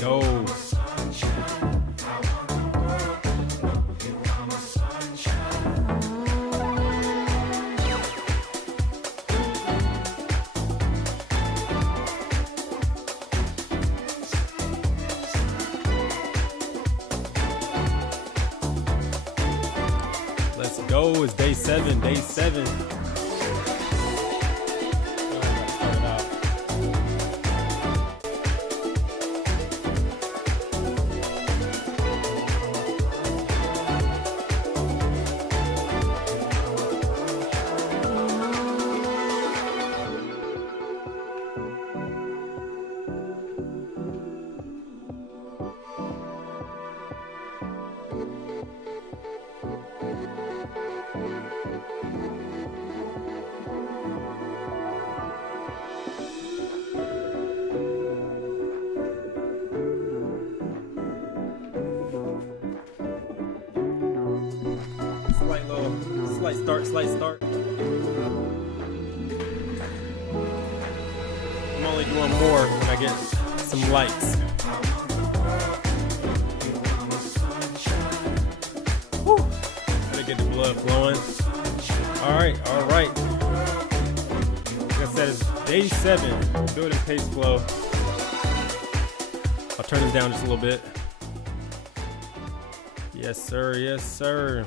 go. Let's go. It's day 7. Day 7. Slight start. I'm only doing more when I get some lights. Woo. Gotta get the blood flowing. All right. Like I said, it's day 7, building PasteFlow. I'll turn this down just a little bit. Yes, sir.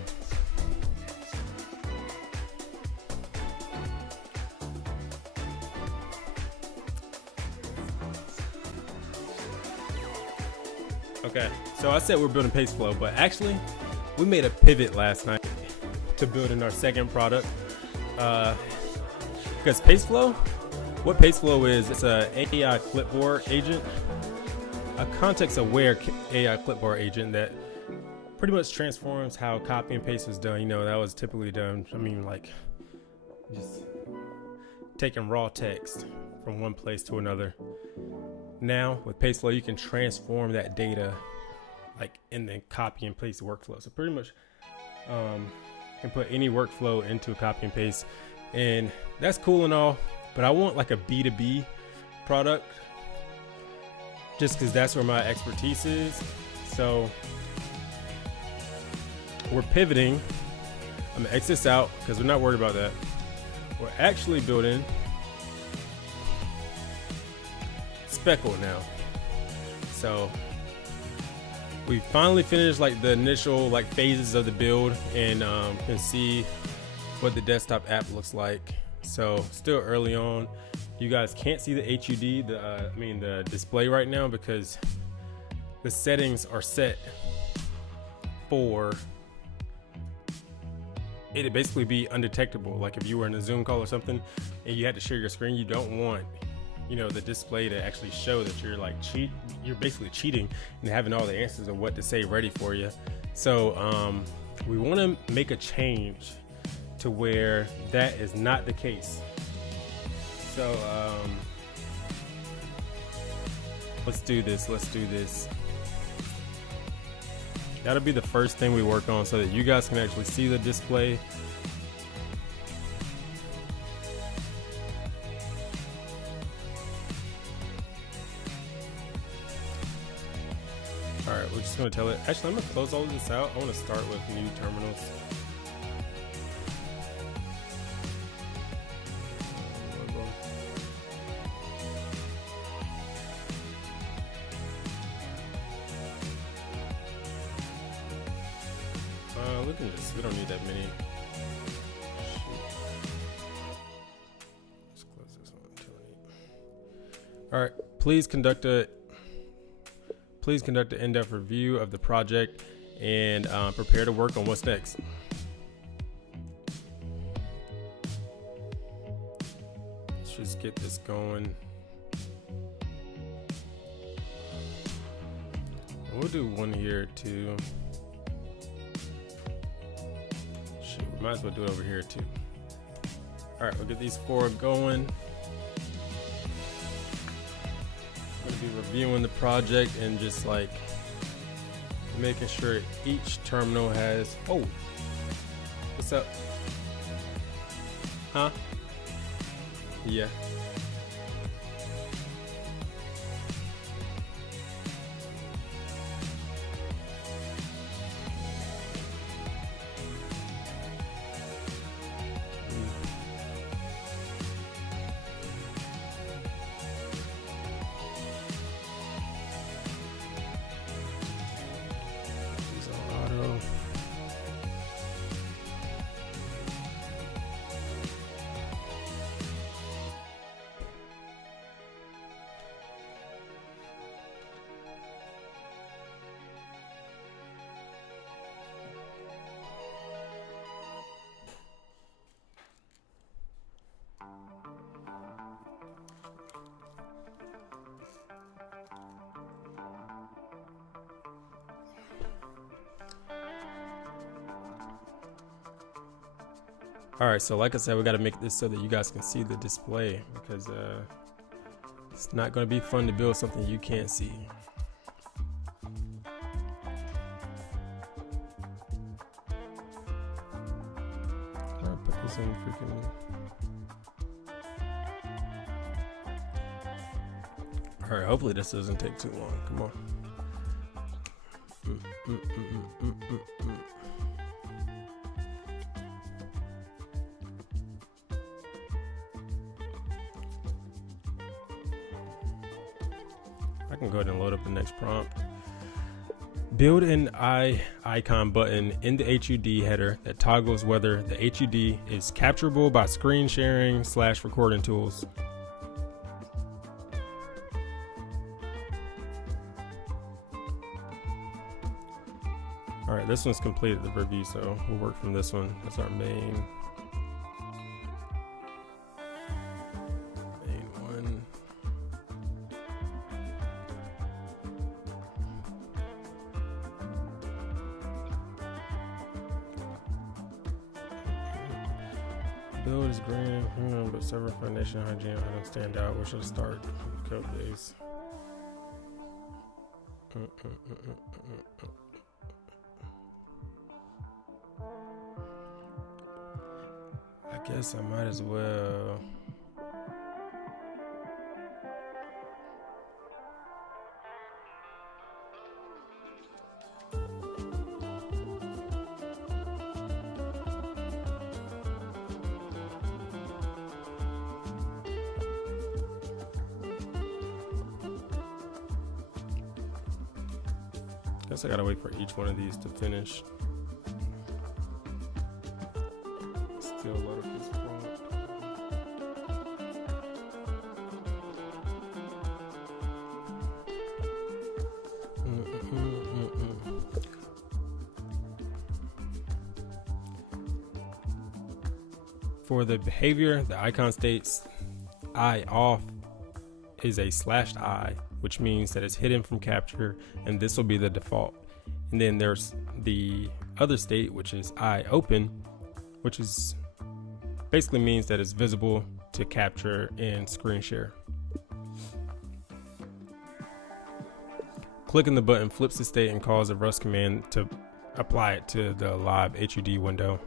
Okay, so I said we're building PasteFlow, but actually we made a pivot last night to building our second product. Because what PasteFlow is, it's an AI clipboard agent, a context-aware AI clipboard agent that pretty much transforms how copy and paste was done. You know, that was typically done, like just taking raw text from one place to another. Now with PasteFlow, you can transform that data like in the copy and paste workflow. So pretty much can put any workflow into a copy and paste, and that's cool and all, but I want like a B2B product just because that's where my expertise is. So we're pivoting. I'm gonna X this out because we're not worried about that. We're actually building Speckle now. So we finally finished like the initial phases of the build, and can see what the desktop app looks like. So still early on. You guys can't see the HUD, the display right now, because the settings are set for it to basically be undetectable. Like if you were in a Zoom call or something and you had to share your screen, you don't want the display to actually show that you're basically cheating and having all the answers of what to say ready for you. So we want to make a change to where that is not the case. So let's do this. That'll be the first thing we work on so that you guys can actually see the display. All right, we're just gonna tell it. Actually, I'm gonna close all of this out. I want to start with new terminals. Look at this. We don't need that many. Let's close this one. All right. Please conduct an in-depth review of the project and prepare to work on what's next. Let's just get this going. We'll do one here too. Shoot, we might as well do it over here too. All right, we'll get these 4 going. I'm gonna be reviewing the project and just making sure each terminal has. Oh, what's up? Huh? Yeah. All right, so like I said, we got to make this so that you guys can see the display, because it's not going to be fun to build something you can't see. I'll put this in freaking. All right, hopefully this doesn't take too long. Come on. I can go ahead and load up the next prompt. Build an icon button in the HUD header that toggles whether the HUD is capturable by screen sharing / recording tools. All right, this one's completed the review, so we'll work from this one. That's our main one. Build is green, but server foundation hygiene items stand out. Where should I start? Code base. I guess I might as well. Guess I gotta wait for each one of these to finish. Still a lot of this prompt. For the behavior, the icon states eye off is a /I, which means that it's hidden from capture, and this will be the default. And then there's the other state, which is eye open, which is basically means that it's visible to capture and screen share. Clicking the button flips the state and calls a Rust command to apply it to the live HUD window.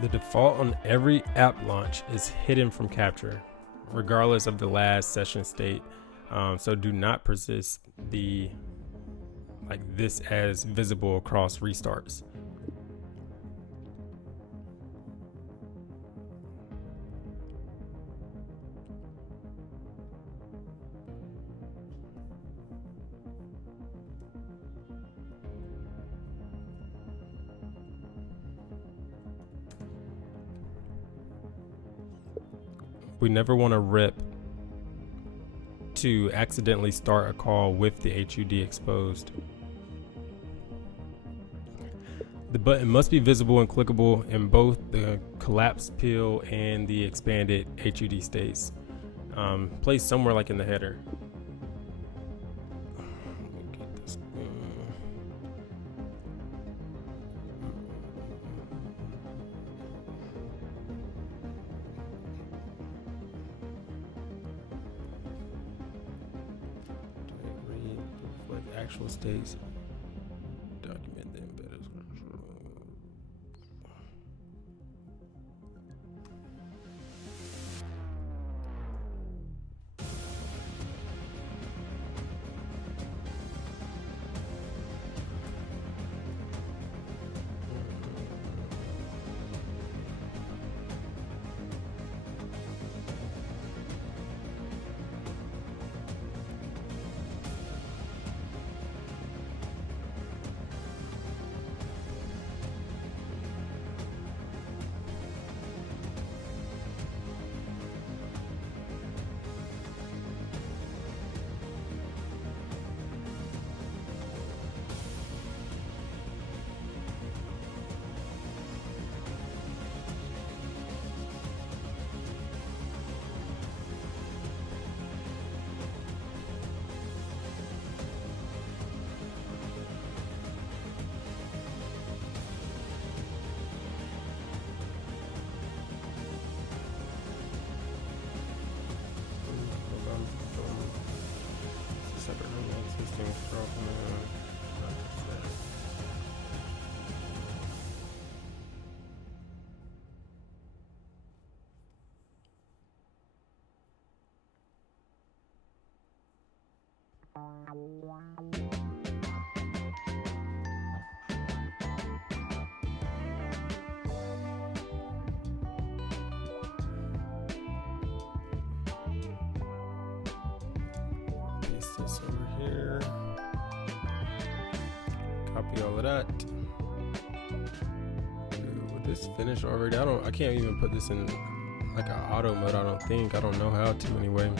The default on every app launch is hidden from capture, regardless of the last session state. So do not persist this as visible across restarts. We never want to rip to accidentally start a call with the HUD exposed. The button must be visible and clickable in both the collapsed peel and the expanded HUD states. Placed somewhere like in the header. Actual states. Document the embedded. Paste this over here. Copy all of that. Would this finish already? I can't even put this in like an auto mode. I don't think. I don't know how to anyway.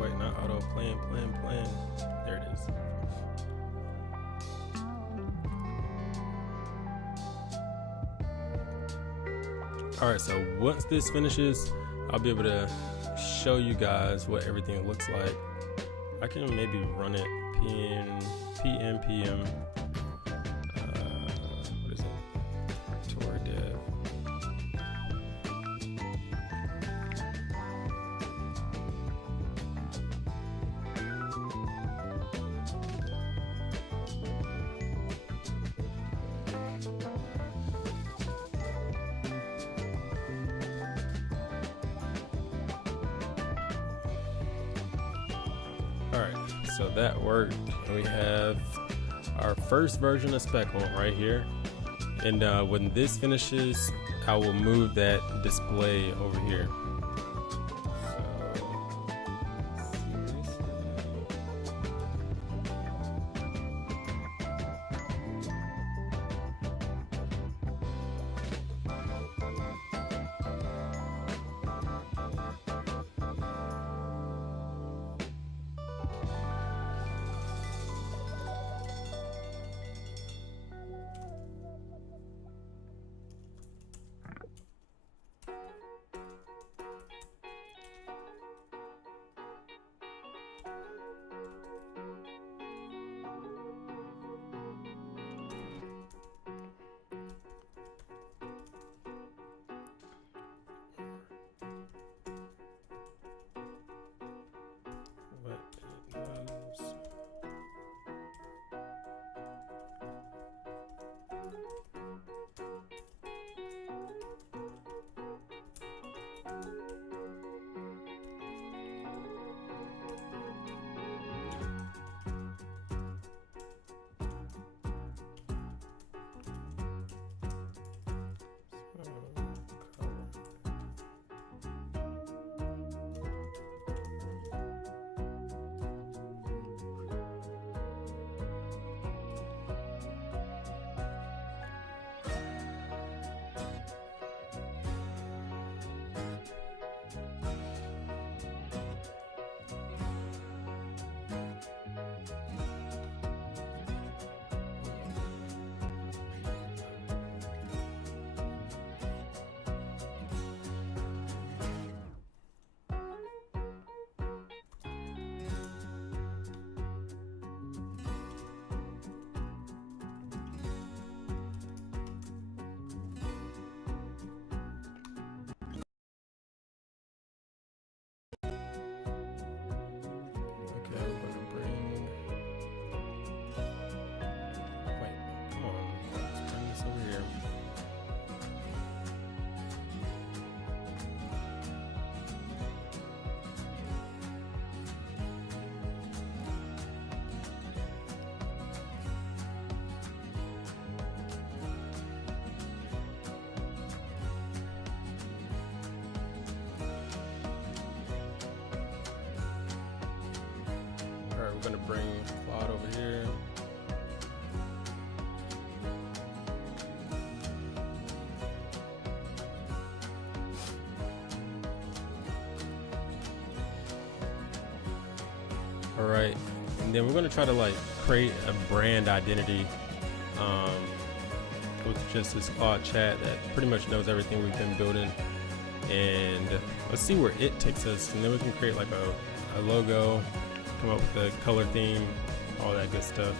Wait, not auto, plan. There it is. All right, so once this finishes, I'll be able to show you guys what everything looks like. I can maybe run it PM. What is it? Tour dev. Alright, so that worked. We have our first version of Speckle right here. And when this finishes, I will move that display over here. we're gonna bring Claude over here. All right, and then we're gonna try to like create a brand identity with just this Claude chat that pretty much knows everything we've been building. And let's see where it takes us, and then we can create like a logo, come up with a color theme, all that good stuff.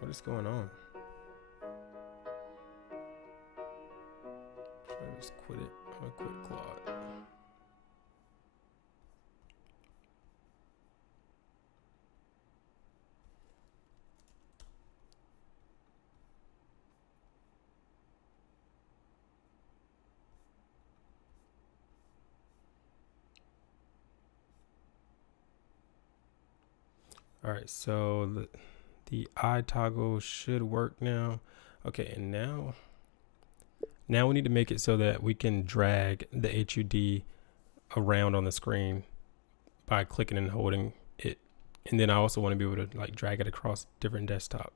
What is going on? Should I just quit it? I'm gonna quit Claude. All right, so the eye toggle should work now. Okay, and now we need to make it so that we can drag the HUD around on the screen by clicking and holding it. And then I also want to be able to like drag it across different desktop.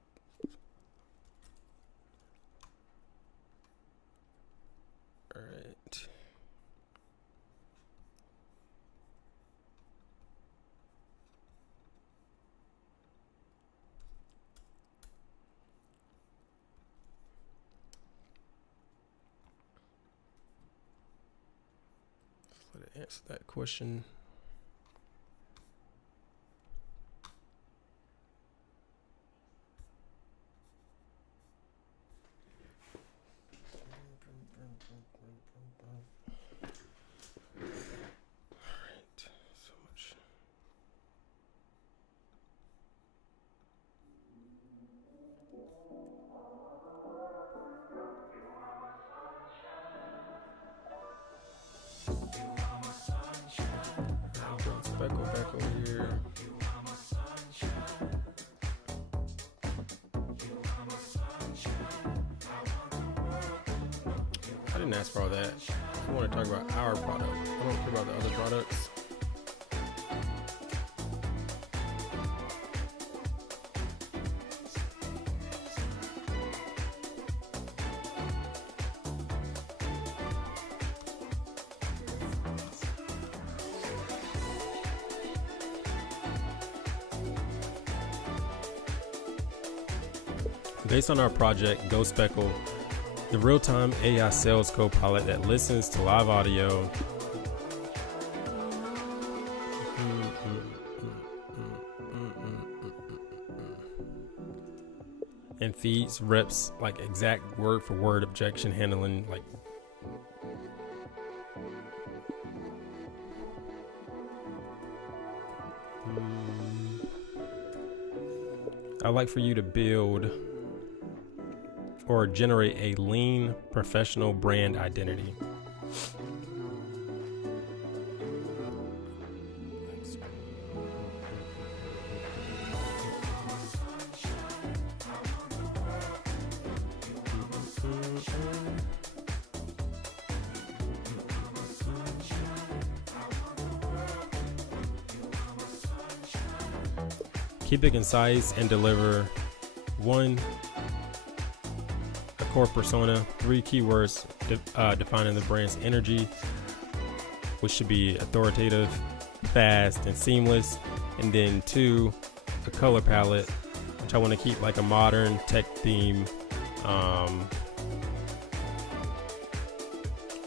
All right. Let it answer that question. Go back over here. I didn't ask for all that. I want to talk about our product. I don't care about the other products. Based on our project, Go Speckle, the real-time AI sales co-pilot that listens to live audio and feeds reps like exact word for word objection handling, like I'd like for you to build or generate a lean professional brand identity. Keep it concise and deliver one, a core persona, 3 keywords defining the brand's energy, which should be authoritative, fast, and seamless. And then 2, a color palette, which I want to keep like a modern tech theme. I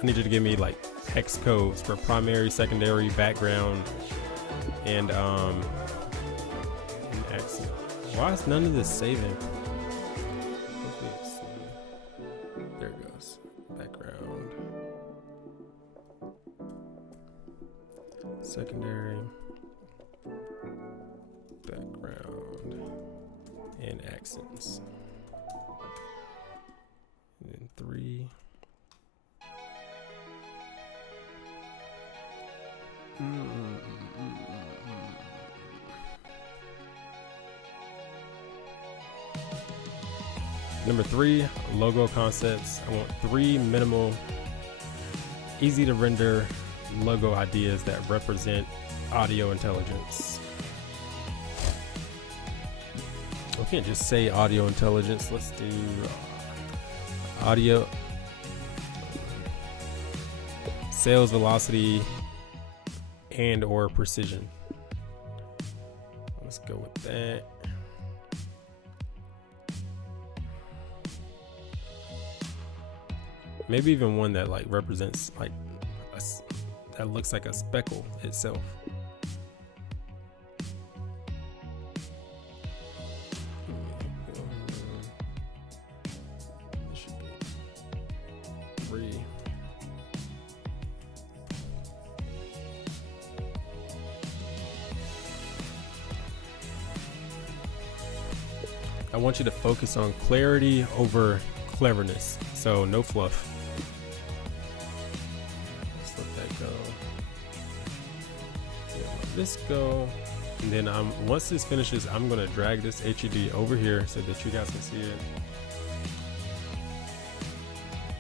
need you to give me like hex codes for primary, secondary, background, and accent. Why is none of this saving? There it goes. Background, secondary, background, and accents. And then 3. Number 3, logo concepts. I want 3 minimal, easy to render logo ideas that represent audio intelligence. We can't just say audio intelligence. Let's do audio, sales velocity, and or precision. Let's go with that. Maybe even one that like represents like that looks like a speckle itself. This should be 3. I want you to focus on clarity over cleverness, so no fluff. Let's let that go. Yeah, let this go. And then once this finishes, I'm gonna drag this HUD over here so that you guys can see it.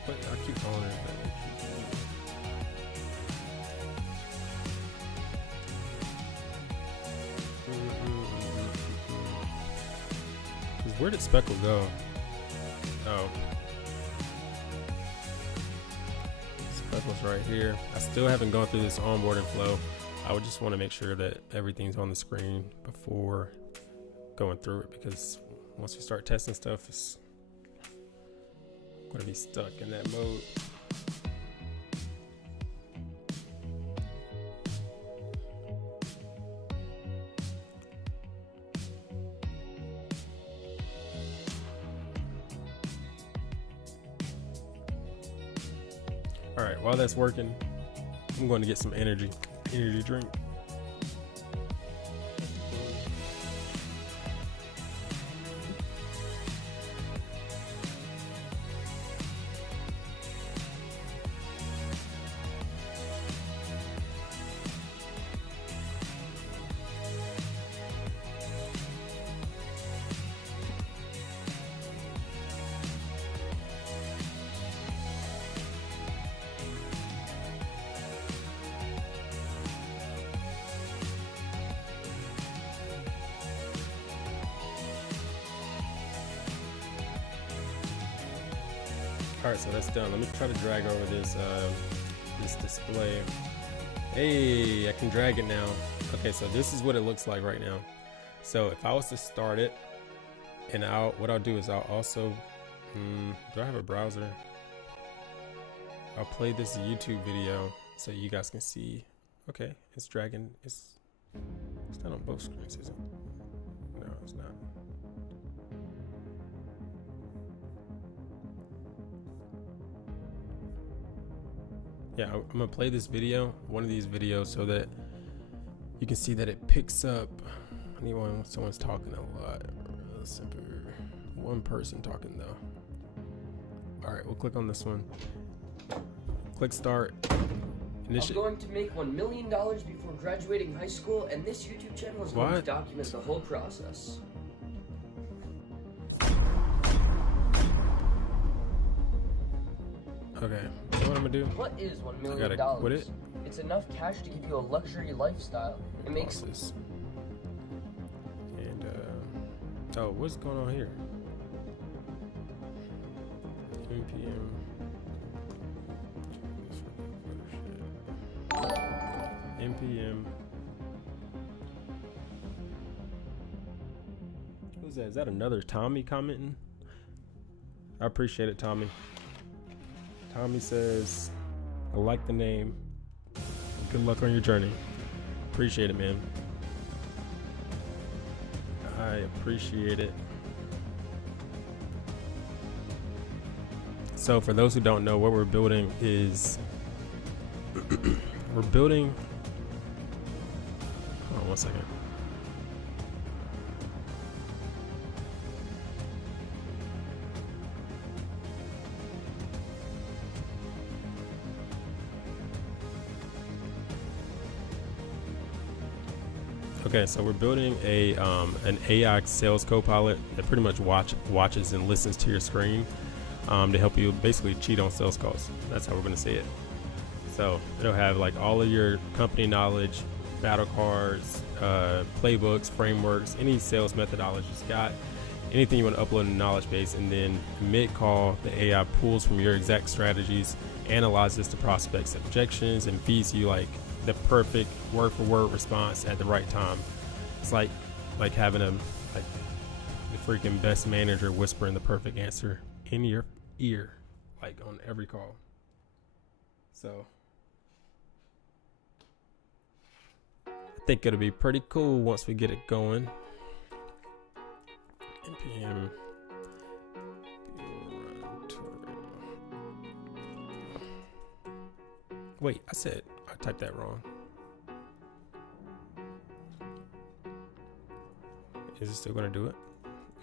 But I keep calling it that HUD. Where did speckle go? Oh, speckle's right here. I still haven't gone through this onboarding flow. I would just want to make sure that everything's on the screen before going through it, because once we start testing stuff, it's going to be stuck in that mode. All right, while that's working, I'm going to get some energy drink. All right, so that's done. Let me try to drag over this this display. Hey, I can drag it now. Okay, so this is what it looks like right now. So if I was to start it, and what I'll do is I'll also, do I have a browser? I'll play this YouTube video so you guys can see. Okay, it's dragging. It's not on both screens, is it? No, it's not. Yeah, I'm gonna play this video, one of these videos, so that you can see that it picks up. I need someone's talking a lot. One person talking though. All right, we'll click on this one. Click start. I'm going to make $1 million before graduating high school, and this YouTube channel is going to document the whole process. Okay, you know what I'm gonna do? What is $1 million? I gotta quit it. It's enough cash to give you a luxury lifestyle. It makes this. And oh, what's going on here? NPM. NPM. Who's that? Is that another Tommy commenting? I appreciate it, Tommy. Tommy says, I like the name. Good luck on your journey. Appreciate it, man. I appreciate it. So for those who don't know, what we're building is we're building, hold on one second. Okay, so we're building a an AI sales co-pilot that pretty much watches and listens to your screen to help you basically cheat on sales calls. That's how we're going to say it. So it'll have like all of your company knowledge, battle cards, playbooks, frameworks, any sales methodologies got, anything you want to upload in the knowledge base, and then mid-call, the AI pulls from your exact strategies, analyzes the prospect's objections, and feeds you like the perfect word-for-word response at the right time. It's like having the freaking best manager whispering the perfect answer in your ear, like on every call. So I think it'll be pretty cool once we get it going. NPM wait, I typed that wrong. Is it still gonna do it?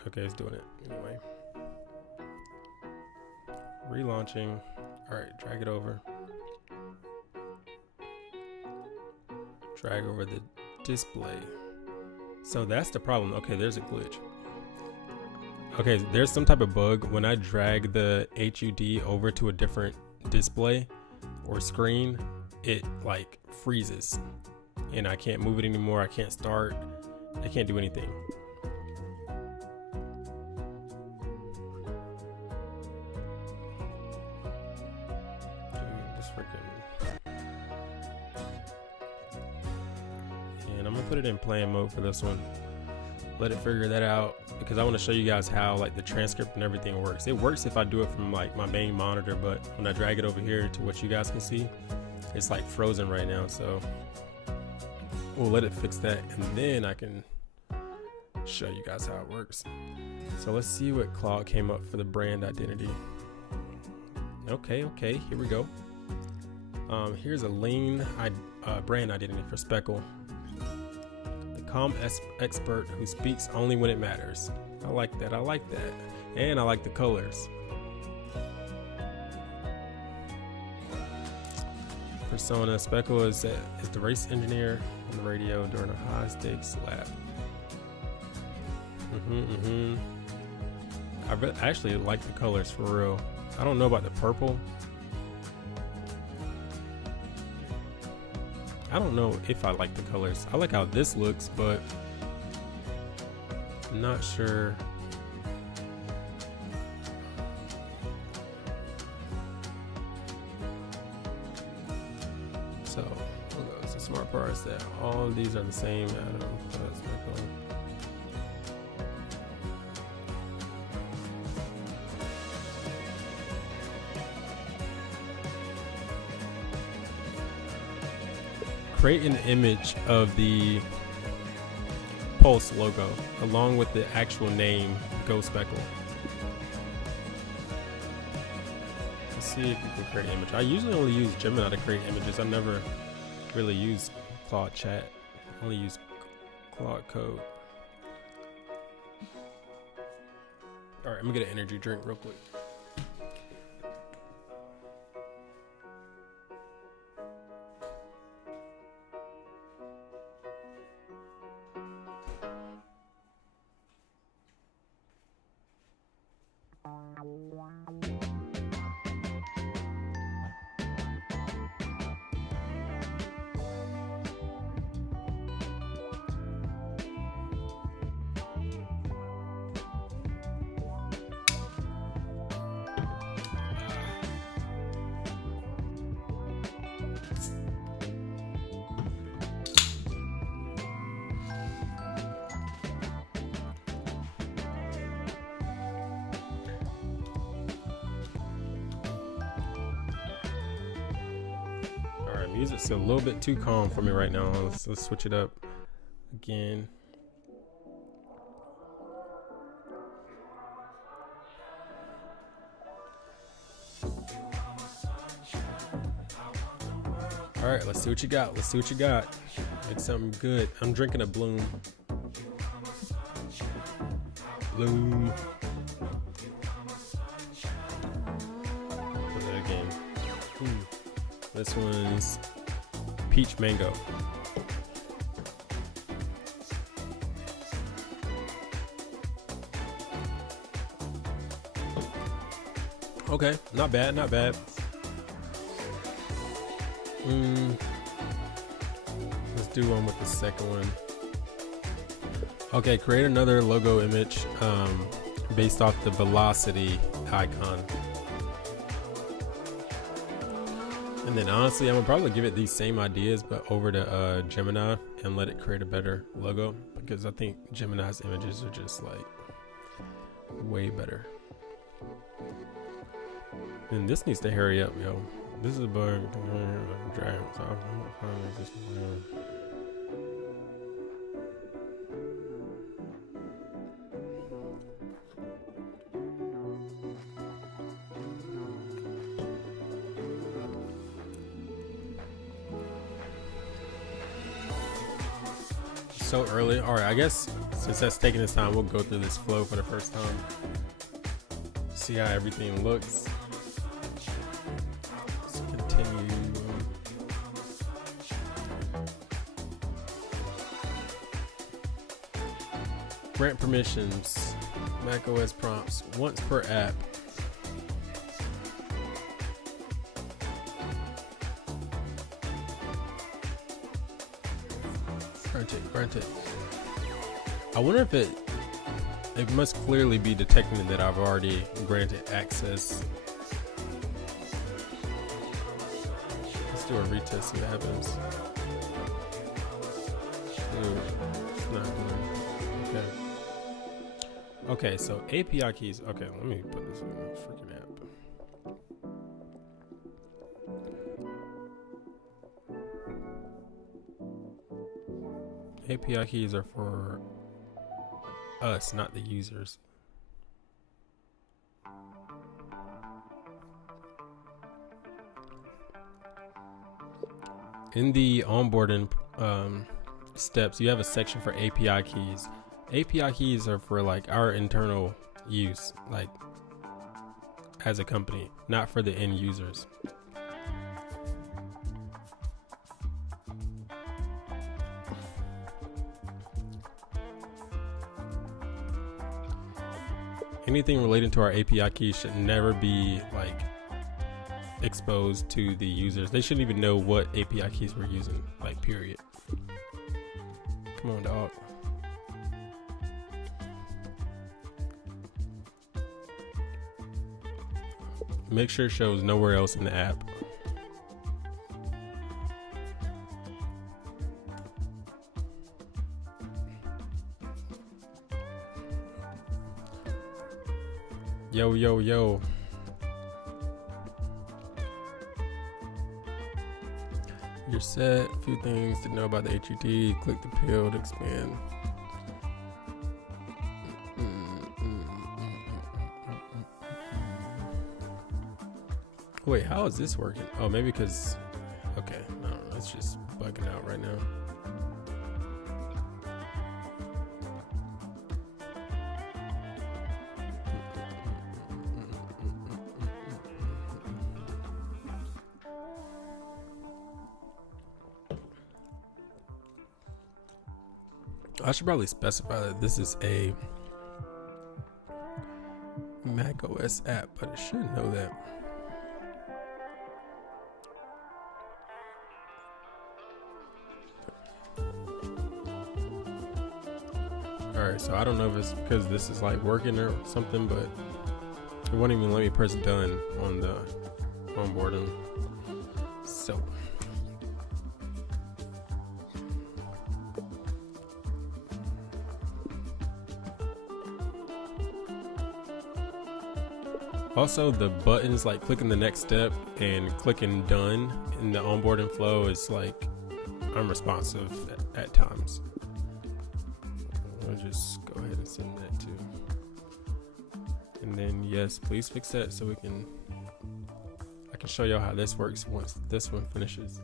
Okay, it's doing it anyway. Relaunching. All right, drag it over. Drag over the display. So that's the problem. Okay, there's a glitch. Okay, there's some type of bug when I drag the HUD over to a different display or screen, it like freezes and I can't move it anymore. I can't start. I can't do anything. And I'm gonna put it in plan mode for this one. Let it figure that out because I want to show you guys how like the transcript and everything works. It works if I do it from like my main monitor, but when I drag it over here to what you guys can see, it's like frozen right now. So we'll let it fix that and then I can show you guys how it works. So let's see what Claude came up for the brand identity. Okay, here we go. Here's a lean brand identity for Speckle. The calm expert who speaks only when it matters. I like that. And I like the colors. Persona. Speckle is the race engineer on the radio during a high stakes lap. I actually like the colors for real. I don't know about the purple. I don't know if I like the colors. I like how this looks, but I'm not sure. So, the smart part is that all of these are the same atom. Create an image of the Pulse logo along with the actual name Go Speckle. Let's see if you can create an image. I usually only use Gemini to create images. I never really use Claude Chat. I only use Claude Code. All right, I'm gonna get an energy drink real quick. Music's a little bit too calm for me right now. Let's switch it up again. All right, let's see what you got. Make something good. I'm drinking a Bloom. Bloom. What's that again? This one's peach mango. Okay, not bad, not bad. Let's do one with the second one. Okay, create another logo image based off the velocity icon. And then honestly, I'm gonna probably give it these same ideas, but over to Gemini and let it create a better logo, because I think Gemini's images are just like way better. And this needs to hurry up, yo. This is a bug. So early. All right, I guess since that's taking this time, we'll go through this flow for the first time. See how everything looks. Let's continue. Grant permissions. macOS prompts once per app. Granted. I wonder if it must clearly be detecting that I've already granted access. Let's do a retest, see what happens. Ooh, it's not doing. Okay, so API keys. Okay, let me put this in the freaking app. API keys are for us, not the users. In the onboarding steps, you have a section for API keys. API keys are for like our internal use, like as a company, not for the end users. Anything relating to our API keys should never be like exposed to the users. They shouldn't even know what API keys we're using, like period. Come on, dog. Make sure it shows nowhere else in the app. Yo. You're set. A few things to know about the HUD. Click the pill to expand. Wait, how is this working? Oh, maybe because... Okay, no, it's just bugging out right now. I should probably specify that this is a macOS app, but it should know that. Alright, so I don't know if it's because this is like working or something, but it won't even let me press done on the onboarding. So also, the buttons like clicking the next step and clicking done in the onboarding flow is like unresponsive at times. I'll just go ahead and send that too. And then yes, please fix that so I can show y'all how this works once this one finishes.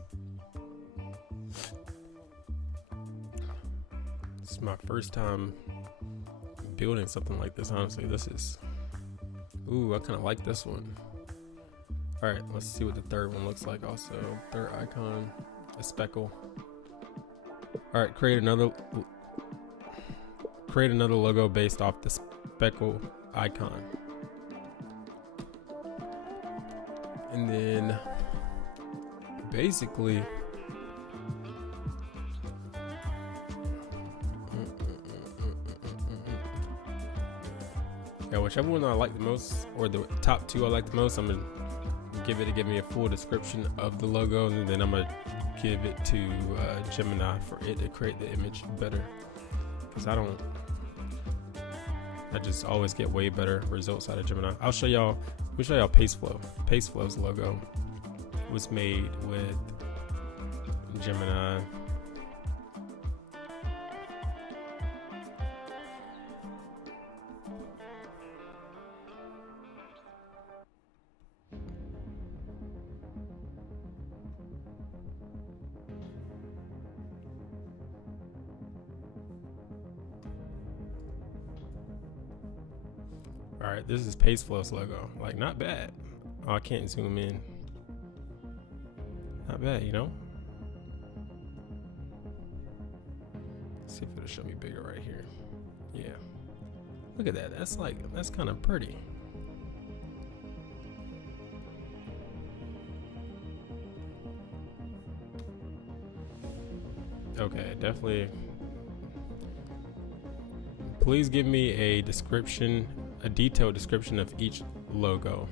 It's my first time building something like this, honestly. This is... Ooh, I kind of like this one. All right, let's see what the third one looks like also. Third icon, a speckle. All right, create another logo based off the speckle icon. And then basically yeah, whichever one I like the most, or the top two I like the most, I'm gonna give me a full description of the logo, and then I'm gonna give it to Gemini for it to create the image better, because I just always get way better results out of Gemini. We'll show y'all PasteFlow. PasteFlow's logo was made with Gemini. All right, this is PasteFlow's logo. Like, not bad. Oh, I can't zoom in. Not bad, you know? Let's see if it'll show me bigger right here. Yeah. Look at that. That's kind of pretty. Okay, definitely. Please give me a description, a detailed description of each logo.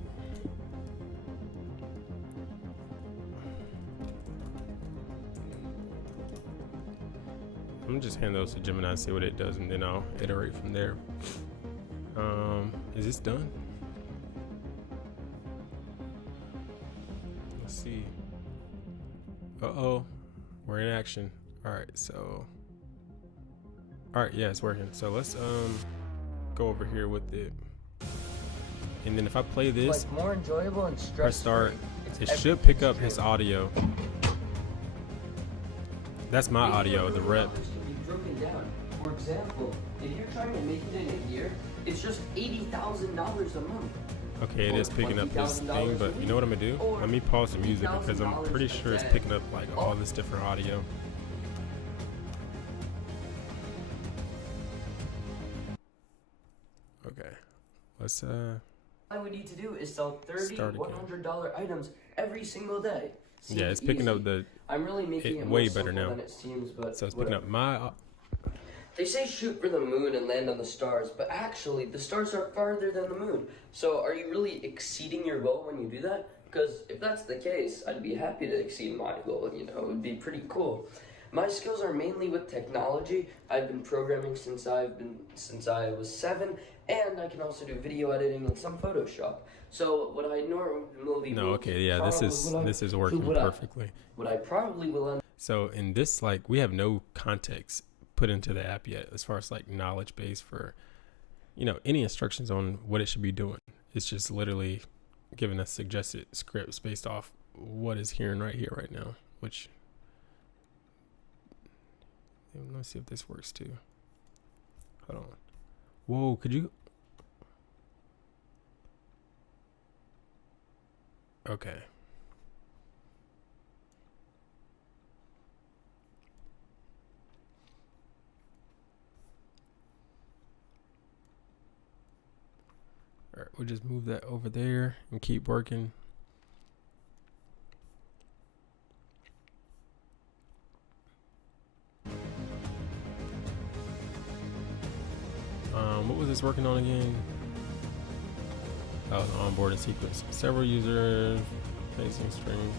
I'm gonna just hand those to Gemini and see what it does, and then I'll iterate from there. Is this done? Let's see. Uh-oh, we're in action. All right, so. All right, yeah, it's working. So let's go over here with it, and then if I play this, like more enjoyable and press start, it should pick up his audio. That's my audio, the rep. For example, if you're trying to make it in a year, it's just $80,000 a month. Okay, it is picking up his thing, but you know what I'm gonna do? Let me pause the music, because I'm pretty sure it's picking up like all this different audio. Okay, let's all we need to do is sell 30 $100 items every single day. Seems yeah, it's picking easy. up the I'm really making it way more better now. than it seems, but so it's picking up my They say shoot for the moon and land on the stars, but actually the stars are farther than the moon. So are you really exceeding your goal when you do that? Because if that's the case, I'd be happy to exceed my goal, you know, it would be pretty cool. My skills are mainly with technology. I've been programming since I was 7, and I can also do video editing and some Photoshop. So what I normally this is working perfectly. What I probably will end. So in this, like, we have no context put into the app yet as far as like knowledge base for, you know, any instructions on what it should be doing. It's just literally giving us suggested scripts based off what is hearing right here right now, which let's see if this works too. Hold on. Whoa, could you? Okay. All right, we'll just move that over there and keep working. What was this working on again? That was an onboarding sequence. Several users facing strings.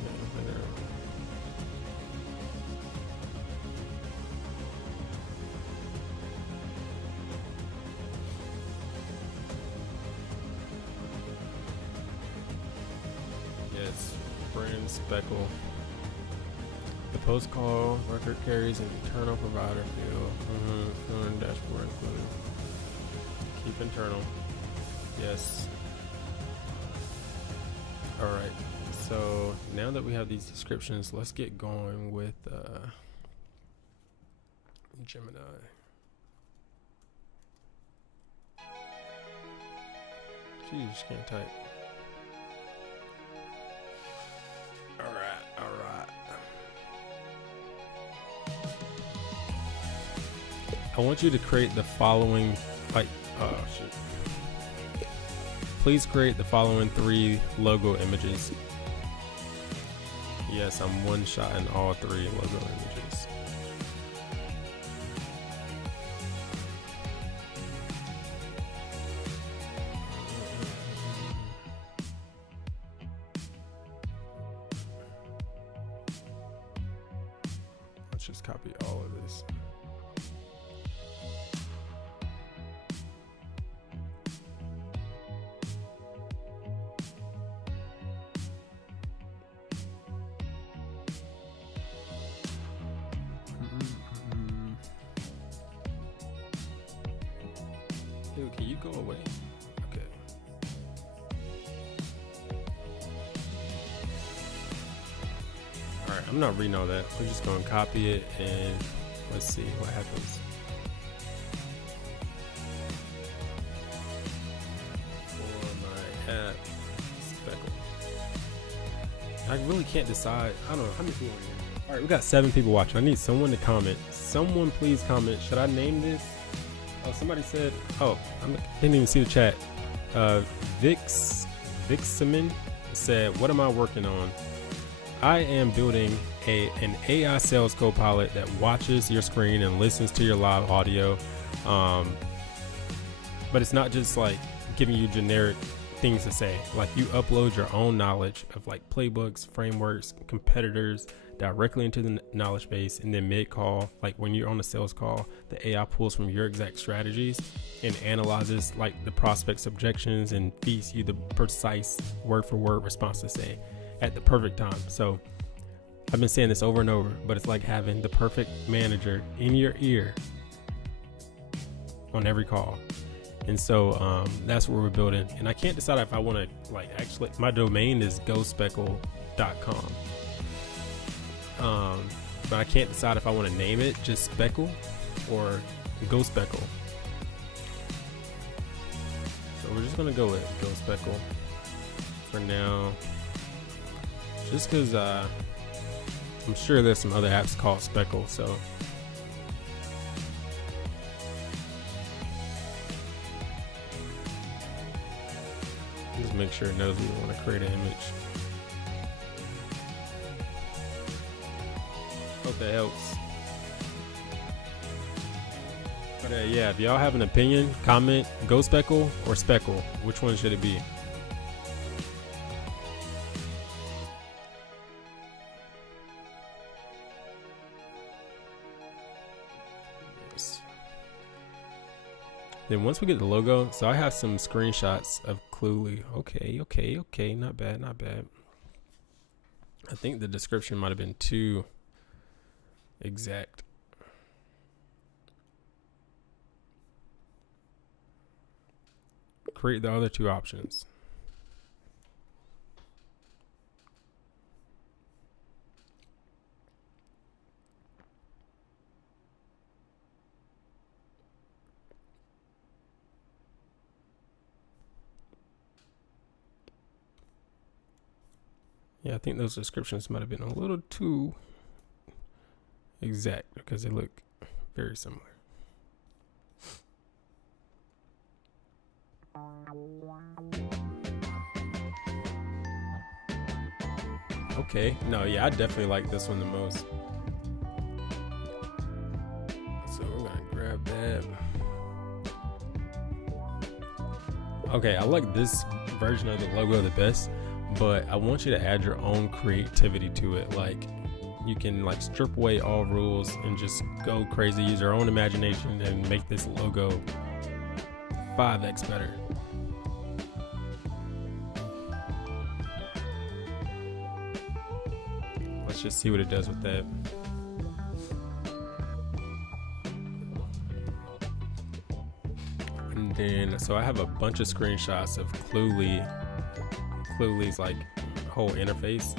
Yes, brand speckle. The post call record carries an internal provider field. Dashboard included. Keep internal. Yes. All right. So now that we have these descriptions, let's get going with Gemini. Gee, you just can't type. All right. I want you to create the following, oh shit. Please create the following 3 logo images Yes, I'm one-shotting all 3 logo images. Let's just copy all of this. Dude, can you go away? Okay. All right, I'm not reading all that. We're just gonna copy it and let's see what happens. For my app, Speckle. I really can't decide. I don't know how many people are here. All right, we got 7 people watching. I need someone to comment. Someone please comment. Should I name this? Oh, somebody said, oh, I didn't even see the chat. Vixamin said, what am I working on? I am building an AI sales co-pilot that watches your screen and listens to your live audio. But it's not just like giving you generic things to say. Like you upload your own knowledge of like playbooks, frameworks, competitors directly into the knowledge base, and then mid-call, like when you're on a sales call, the AI pulls from your exact strategies and analyzes like the prospect's objections and feeds you the precise word-for-word response to say at the perfect time. So I've been saying this over and over, but it's like having the perfect manager in your ear on every call. And so that's what we're building. And I can't decide if I want to like actually, my domain is gospeckle.com. But I can't decide if I want to name it just Speckle or Go Speckle. So we're just gonna go with Go Speckle for now, just because I'm sure there's some other apps called Speckle. So just make sure it knows we want to create an image. Hope that helps. But yeah, if y'all have an opinion, comment Go Speckle or Speckle. Which one should it be? Yes. Then once we get the logo, so I have some screenshots of Cluely. Okay, not bad. I think the description might have been too exact. Create the other 2 options. Yeah, I think those descriptions might have been a little too exact because they look very similar. Okay, no, yeah, I definitely like this one the most. So we're gonna grab that. Okay, I like this version of the logo the best, but I want you to add your own creativity to it. Like you can like strip away all rules and just go crazy, use your own imagination and make this logo 5x better. Let's just see what it does with that. And then, so I have a bunch of screenshots of Cluely's like whole interface.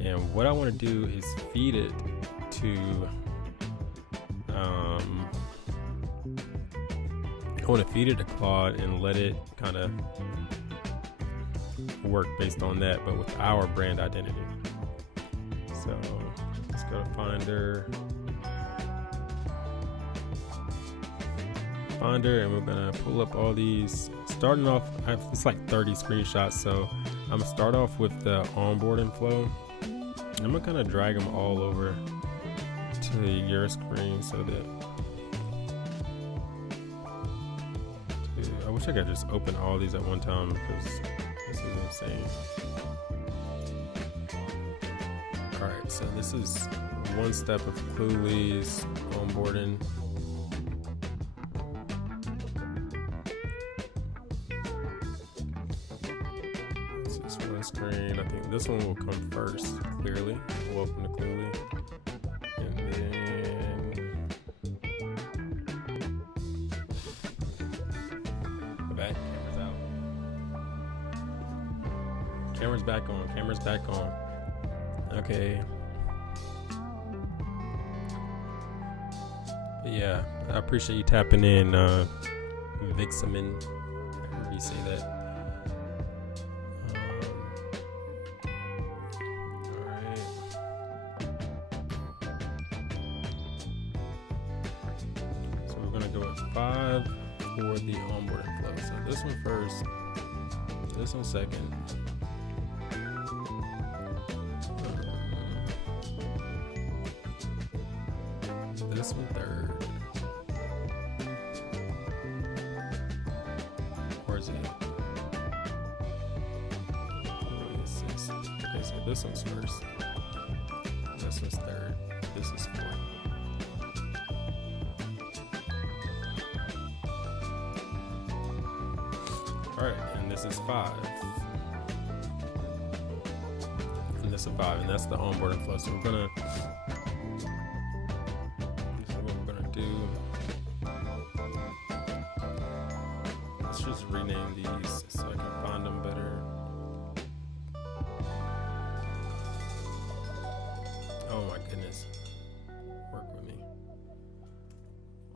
And what I want to do is feed it to, I want to feed it to Claude and let it kind of work based on that, but with our brand identity. So let's go to Finder, and we're gonna pull up all these. Starting off, it's like 30 screenshots, so I'm gonna start off with the onboarding flow. I'm gonna kind of drag them all over to your screen so that I wish I could just open all these at one time because this is insane. Alright, so this is one step of Cluely's onboarding. This is one screen. I think this one will come first, clearly. We'll open the Cluely. And then the back camera's out. Camera's back on. Camera's back on. Okay. But yeah, I appreciate you tapping in, Vixamin, however you say that. Alright. So we're gonna go with 5 for the onboarding flow. So this one first, this one second. This one third. Or is it? Okay, so this one's first. This one's third. This is fourth. Alright, and this is 5. And this is 5, and that's the onboarding flow. So we're gonna just rename these so I can find them better. Oh my goodness. Work with me.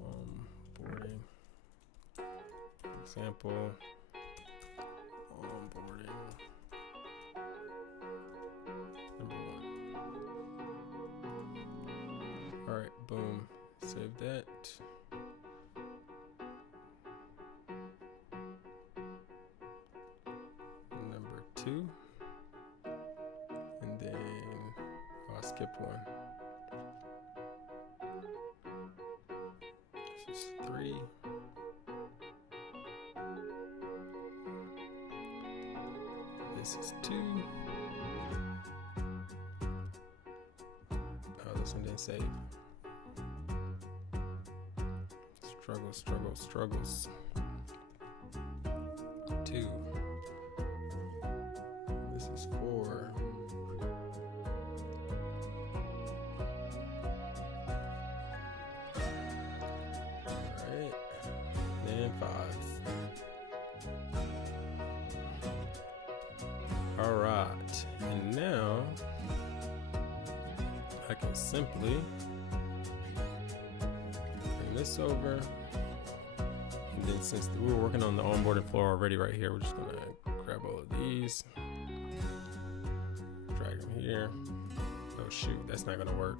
Onboarding. Example. Onboarding. Number 1. Alright, boom. Save that. Number 2, and then I'll skip one. This is 3. This is 2. Oh, this one didn't save. Struggles. 2. This is 4. Alright. And 5. Alright. And now I can simply bring this over. And then since we were working on the onboarding flow already right here, we're just gonna grab all of these. Drag them here. Oh shoot, that's not gonna work.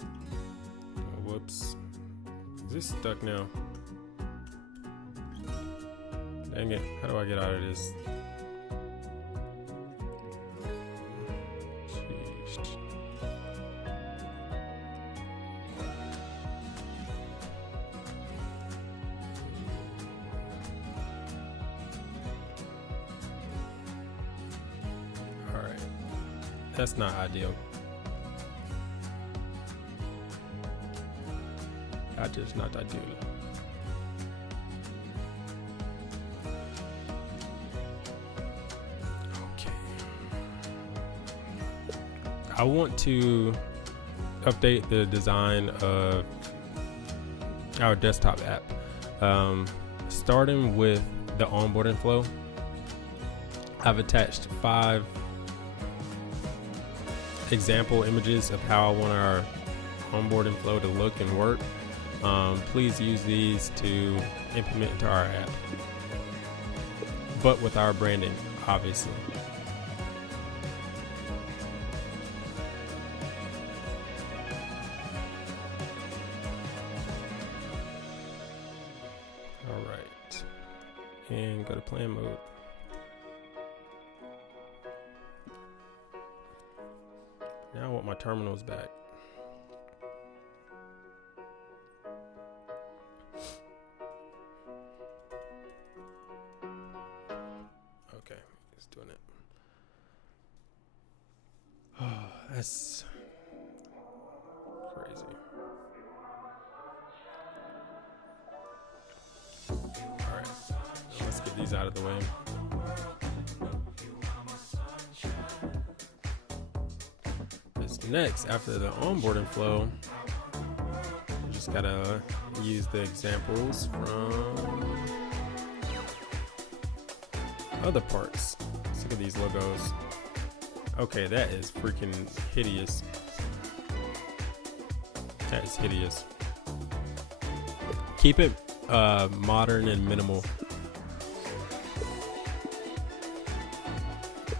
Oh, whoops. Is this stuck now? Dang it, how do I get out of this? Jeez. Alright. That's not ideal. That is not ideal. Okay. I want to update the design of our desktop app. Starting with the onboarding flow, I've attached 5 example images of how I want our onboarding flow to look and work. Please use these to implement into our app, but with our branding, obviously. All right, and go to plan mode. Now terminal's back. Okay, it's doing it. Oh, that's crazy. All right, let's get these out of the way. Next, after the onboarding flow, you just gotta use the examples from other parts. Let's look at these logos. Okay, that is freaking hideous. That is hideous. Keep it modern and minimal.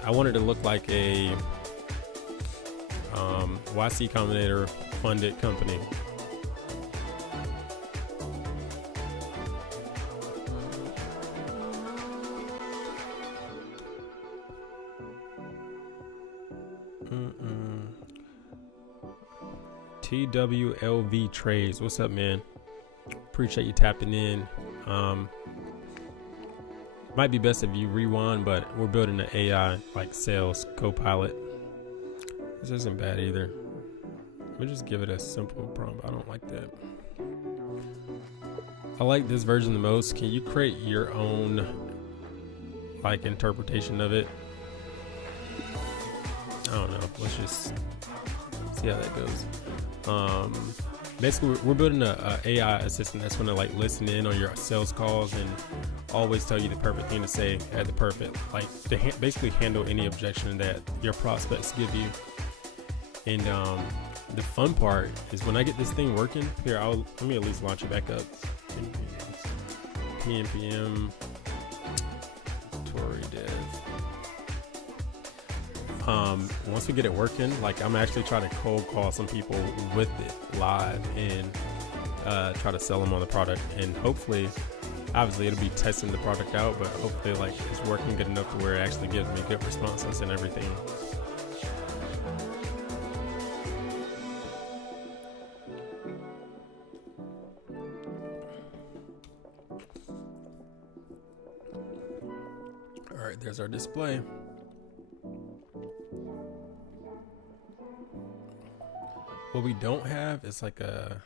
I want it to look like a YC Combinator funded company. TWLV Trades, what's up, man? Appreciate you tapping in. Might be best if you rewind, but we're building an AI like sales copilot. This isn't bad either. We'll just give it a simple prompt. I don't like that. I like this version the most. Can you create your own like interpretation of it? I don't know. Let's just see how that goes. Basically, we're building a AI assistant that's going to like listen in on your sales calls and always tell you the perfect thing to say at the perfect, like to basically handle any objection that your prospects give you. And the fun part is when I get this thing working here, let me at least launch it back up. PNPM Tory Dev. Once we get it working, like I'm actually trying to cold call some people with it live and try to sell them on the product, and hopefully, obviously it'll be testing the product out, but hopefully like it's working good enough to where it actually gives me good responses and everything. All right, there's our display. What we don't have is like a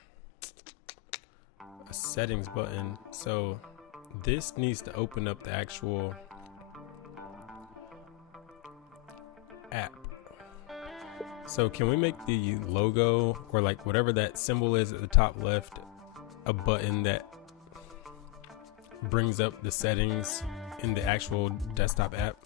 settings button. So this needs to open up the actual app. So can we make the logo or like whatever that symbol is at the top left a button that brings up the settings in the actual desktop app?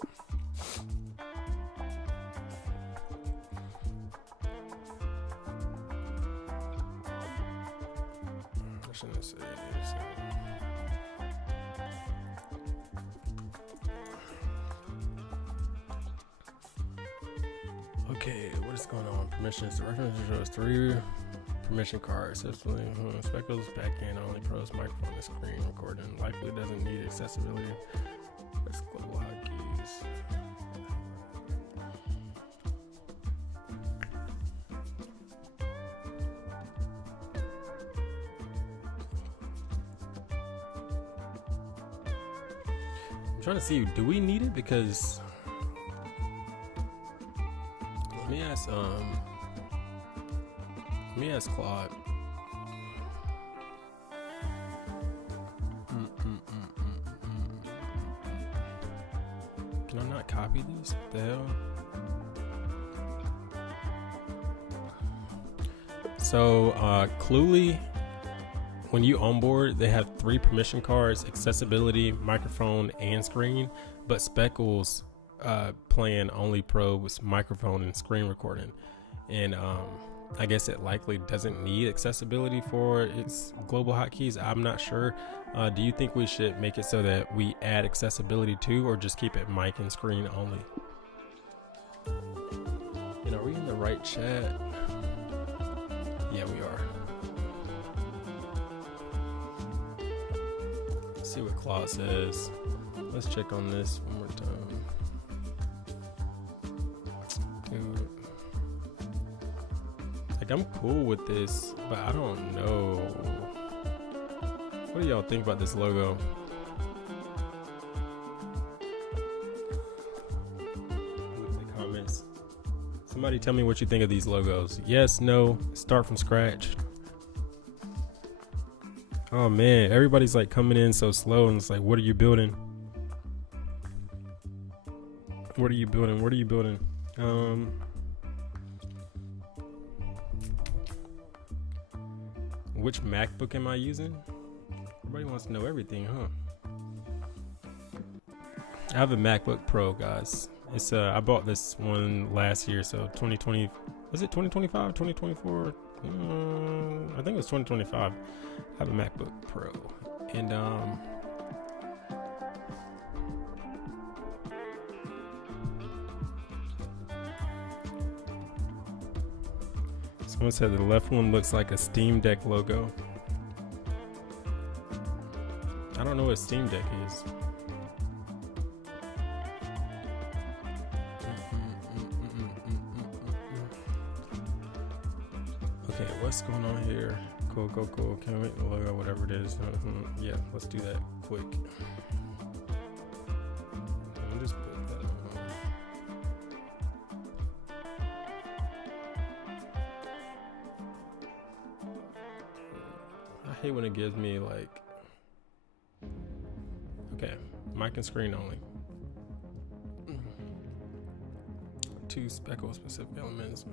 Okay, what is going on? Permissions. The reference shows 3 permission cards. Speckles backend only pros microphone and screen recording. Likely doesn't need accessibility. That's global hotkeys. I'm trying to see, do we need it? Because let me ask Claude. Can I not copy this? What the hell? So Cluely, when you onboard, they have 3 permission cards: accessibility, microphone, and screen. But Speckles plan only probes microphone and screen recording, and I guess it likely doesn't need accessibility for its global hotkeys. I'm not sure. Do you think we should make it so that we add accessibility too, or just keep it mic and screen only? And are we in the right chat? Yeah, we are. Let's see what Claude says. Let's check on this one more time. Dude. Like, I'm cool with this, but I don't know. What do y'all think about this logo? Leave the comments. Somebody tell me what you think of these logos. Yes, no, start from scratch. Oh man, everybody's like coming in so slow, and it's like, what are you building? What are you building? What are you building? Which MacBook am I using? Everybody wants to know everything, huh? I have a MacBook Pro, guys. It's I bought this one last year, so 2020. Was it 2025? 2024? I think it was 2025. I have a MacBook Pro, and someone said the left one looks like a Steam Deck logo. I don't know what a Steam Deck is. Okay, what's going on here? Cool. Can we make the logo, whatever it is? Yeah, let's do that quick. I'll just put that on. I hate when it gives me like, okay, mic and screen only. 2 speckle specific elements.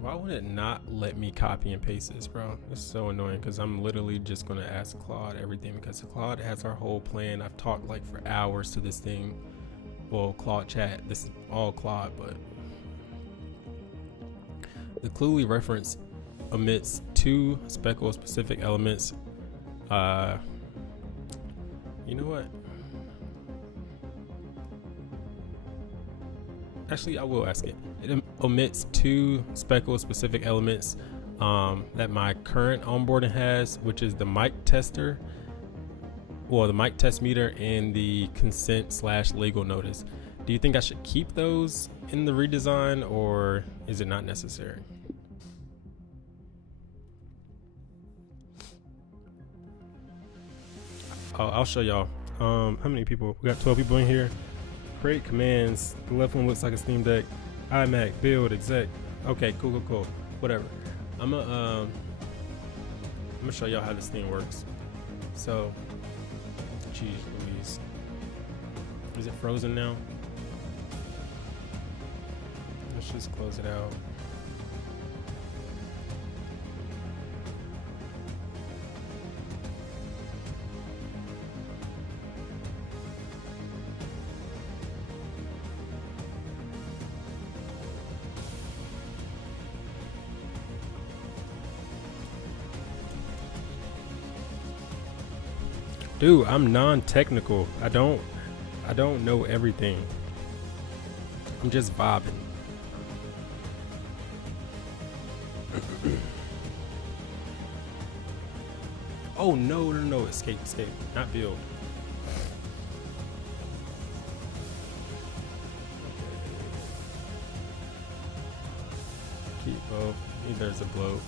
Why would it not let me copy and paste this, bro? It's so annoying because I'm literally just going to ask Claude everything because Claude has our whole plan. I've talked like for hours to this thing. Well, Claude chat. This is all Claude, but the Cluely reference omits 2 speckle specific elements. You know what? Actually, I will ask it. It omits 2 speckle specific elements that my current onboarding has, which is the mic tester, well, the mic test meter and the consent/legal notice. Do you think I should keep those in the redesign, or is it not necessary? I'll show y'all. How many people? We got 12 people in here. Create commands. The left one looks like a Steam Deck. iMac, build, exec. Okay, cool. Whatever. I'm gonna show y'all how this thing works. So, geez Louise. Is it frozen now? Let's just close it out. Dude, I'm non-technical. I don't know everything. I'm just vibing. Oh no, escape, not build. Keep both. There's a bloat.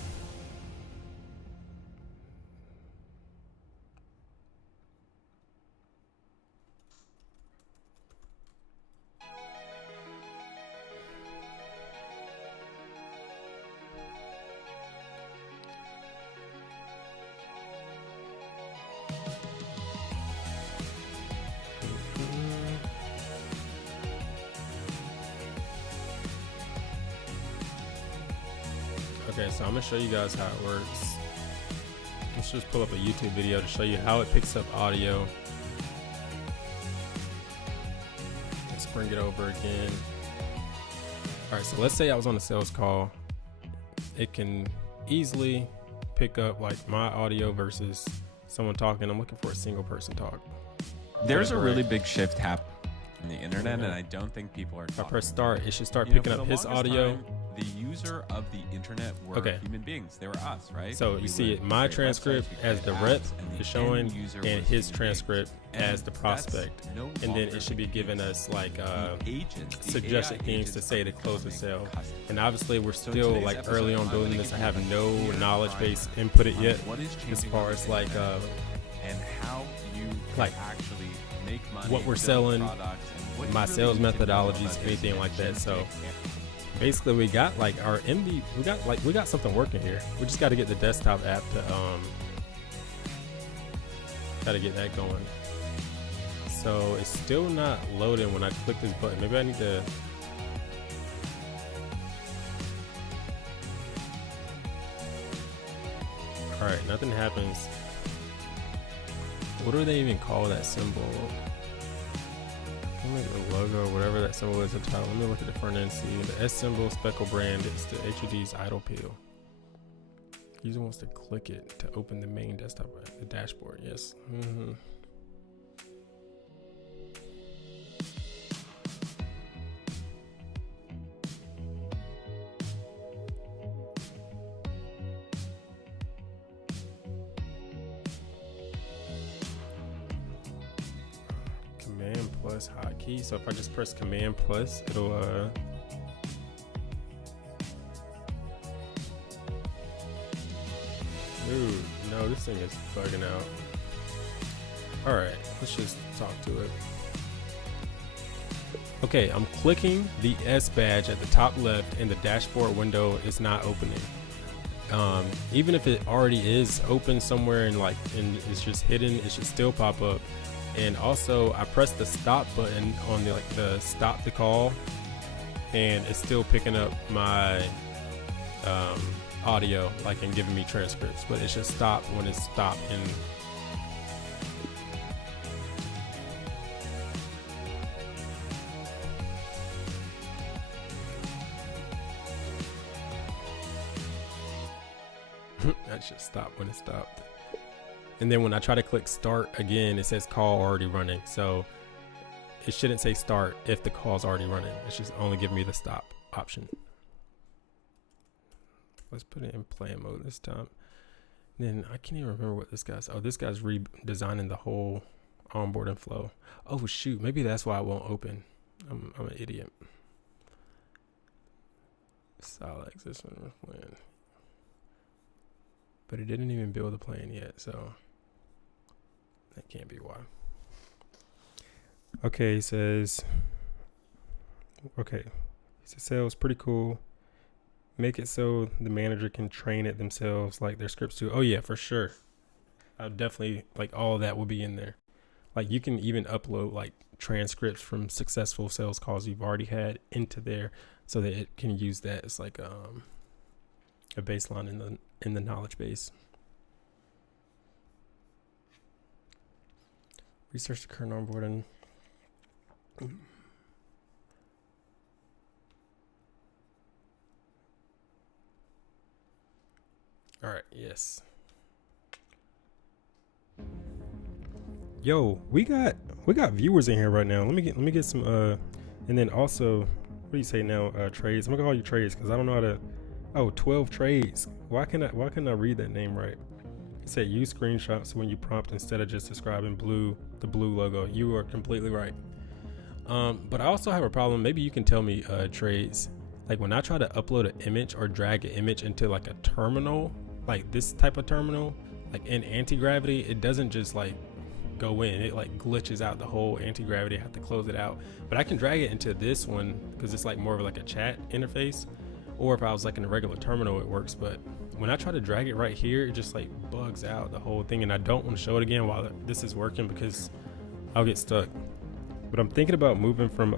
Okay, so I'm gonna show you guys how it works. Let's just pull up a YouTube video to show you how it picks up audio. Let's bring it over again. All right, so let's say I was on a sales call. It can easily pick up like my audio versus someone talking. I'm looking for a single person talk. There's a really big shift happening on the internet, and I don't think people are. If I press start, it should start picking up his audio. the user of the internet were human beings. They were us, right? So you see it, my transcript as the rep is showing, and his transcript as the prospect. And then it should be giving us like suggested things to say to close the sale. And obviously we're still like early on building this. I have no knowledge base inputted yet as far as like and how you like actually make money, what we're selling, my sales methodologies, anything like that. So basically we got like our MD, we got something working here. We just got to get the desktop app to got to get that going. So it's still not loading when I click this button. Maybe I need to all right, nothing happens. What do they even call that symbol? The logo, whatever that symbol is at the top. Let me look at the front end. See the S symbol, speckle brand. It's the HUD's idle peel. User wants to click it to open the main desktop, the dashboard. Yes. Command plus hotkey. So if I just press Command plus, it'll Dude, no, this thing is bugging out. All right, let's just talk to it. Okay, I'm clicking the S badge at the top left, and the dashboard window is not opening. Even if it already is open somewhere and it's just hidden, it should still pop up. And also, I pressed the stop button on the stop the call, and it's still picking up my audio, and giving me transcripts, but it should stop when it's stopped. And that should stop when it stopped. And then when I try to click start again, it says call already running. So it shouldn't say start if the call's already running. It's just only giving me the stop option. Let's put it in play mode this time. Then I can't even remember what this guy's. Oh, this guy's redesigning the whole onboarding flow. Oh shoot, maybe that's why it won't open. I'm an idiot. Solid existing plan. But it didn't even build the plan yet, so that can't be why. Okay, he says, sales pretty cool. Make it so the manager can train it themselves like their scripts do. Oh yeah, for sure. I'll definitely, all of that will be in there. You can even upload transcripts from successful sales calls you've already had into there so that it can use that as a baseline in the knowledge base. Research the current onboarding. All right, yes. Yo, we got viewers in here right now. Let me get some and then also, what do you say now? Trades. I'm gonna call you Trades because I don't know how to. Oh, 12 Trades. Why can I read that name right? It said use screenshots when you prompt instead of just describing the blue logo. You are completely right. But I also have a problem. Maybe you can tell me, Trades. When I try to upload an image or drag an image into a terminal, this type of terminal, in anti-gravity, it doesn't just go in. It glitches out the whole anti-gravity. I have to close it out. But I can drag it into this one because it's more of a chat interface. Or if I was in a regular terminal, it works. But when I try to drag it right here, it just bugs out the whole thing. And I don't want to show it again while this is working because I'll get stuck. But I'm thinking about moving from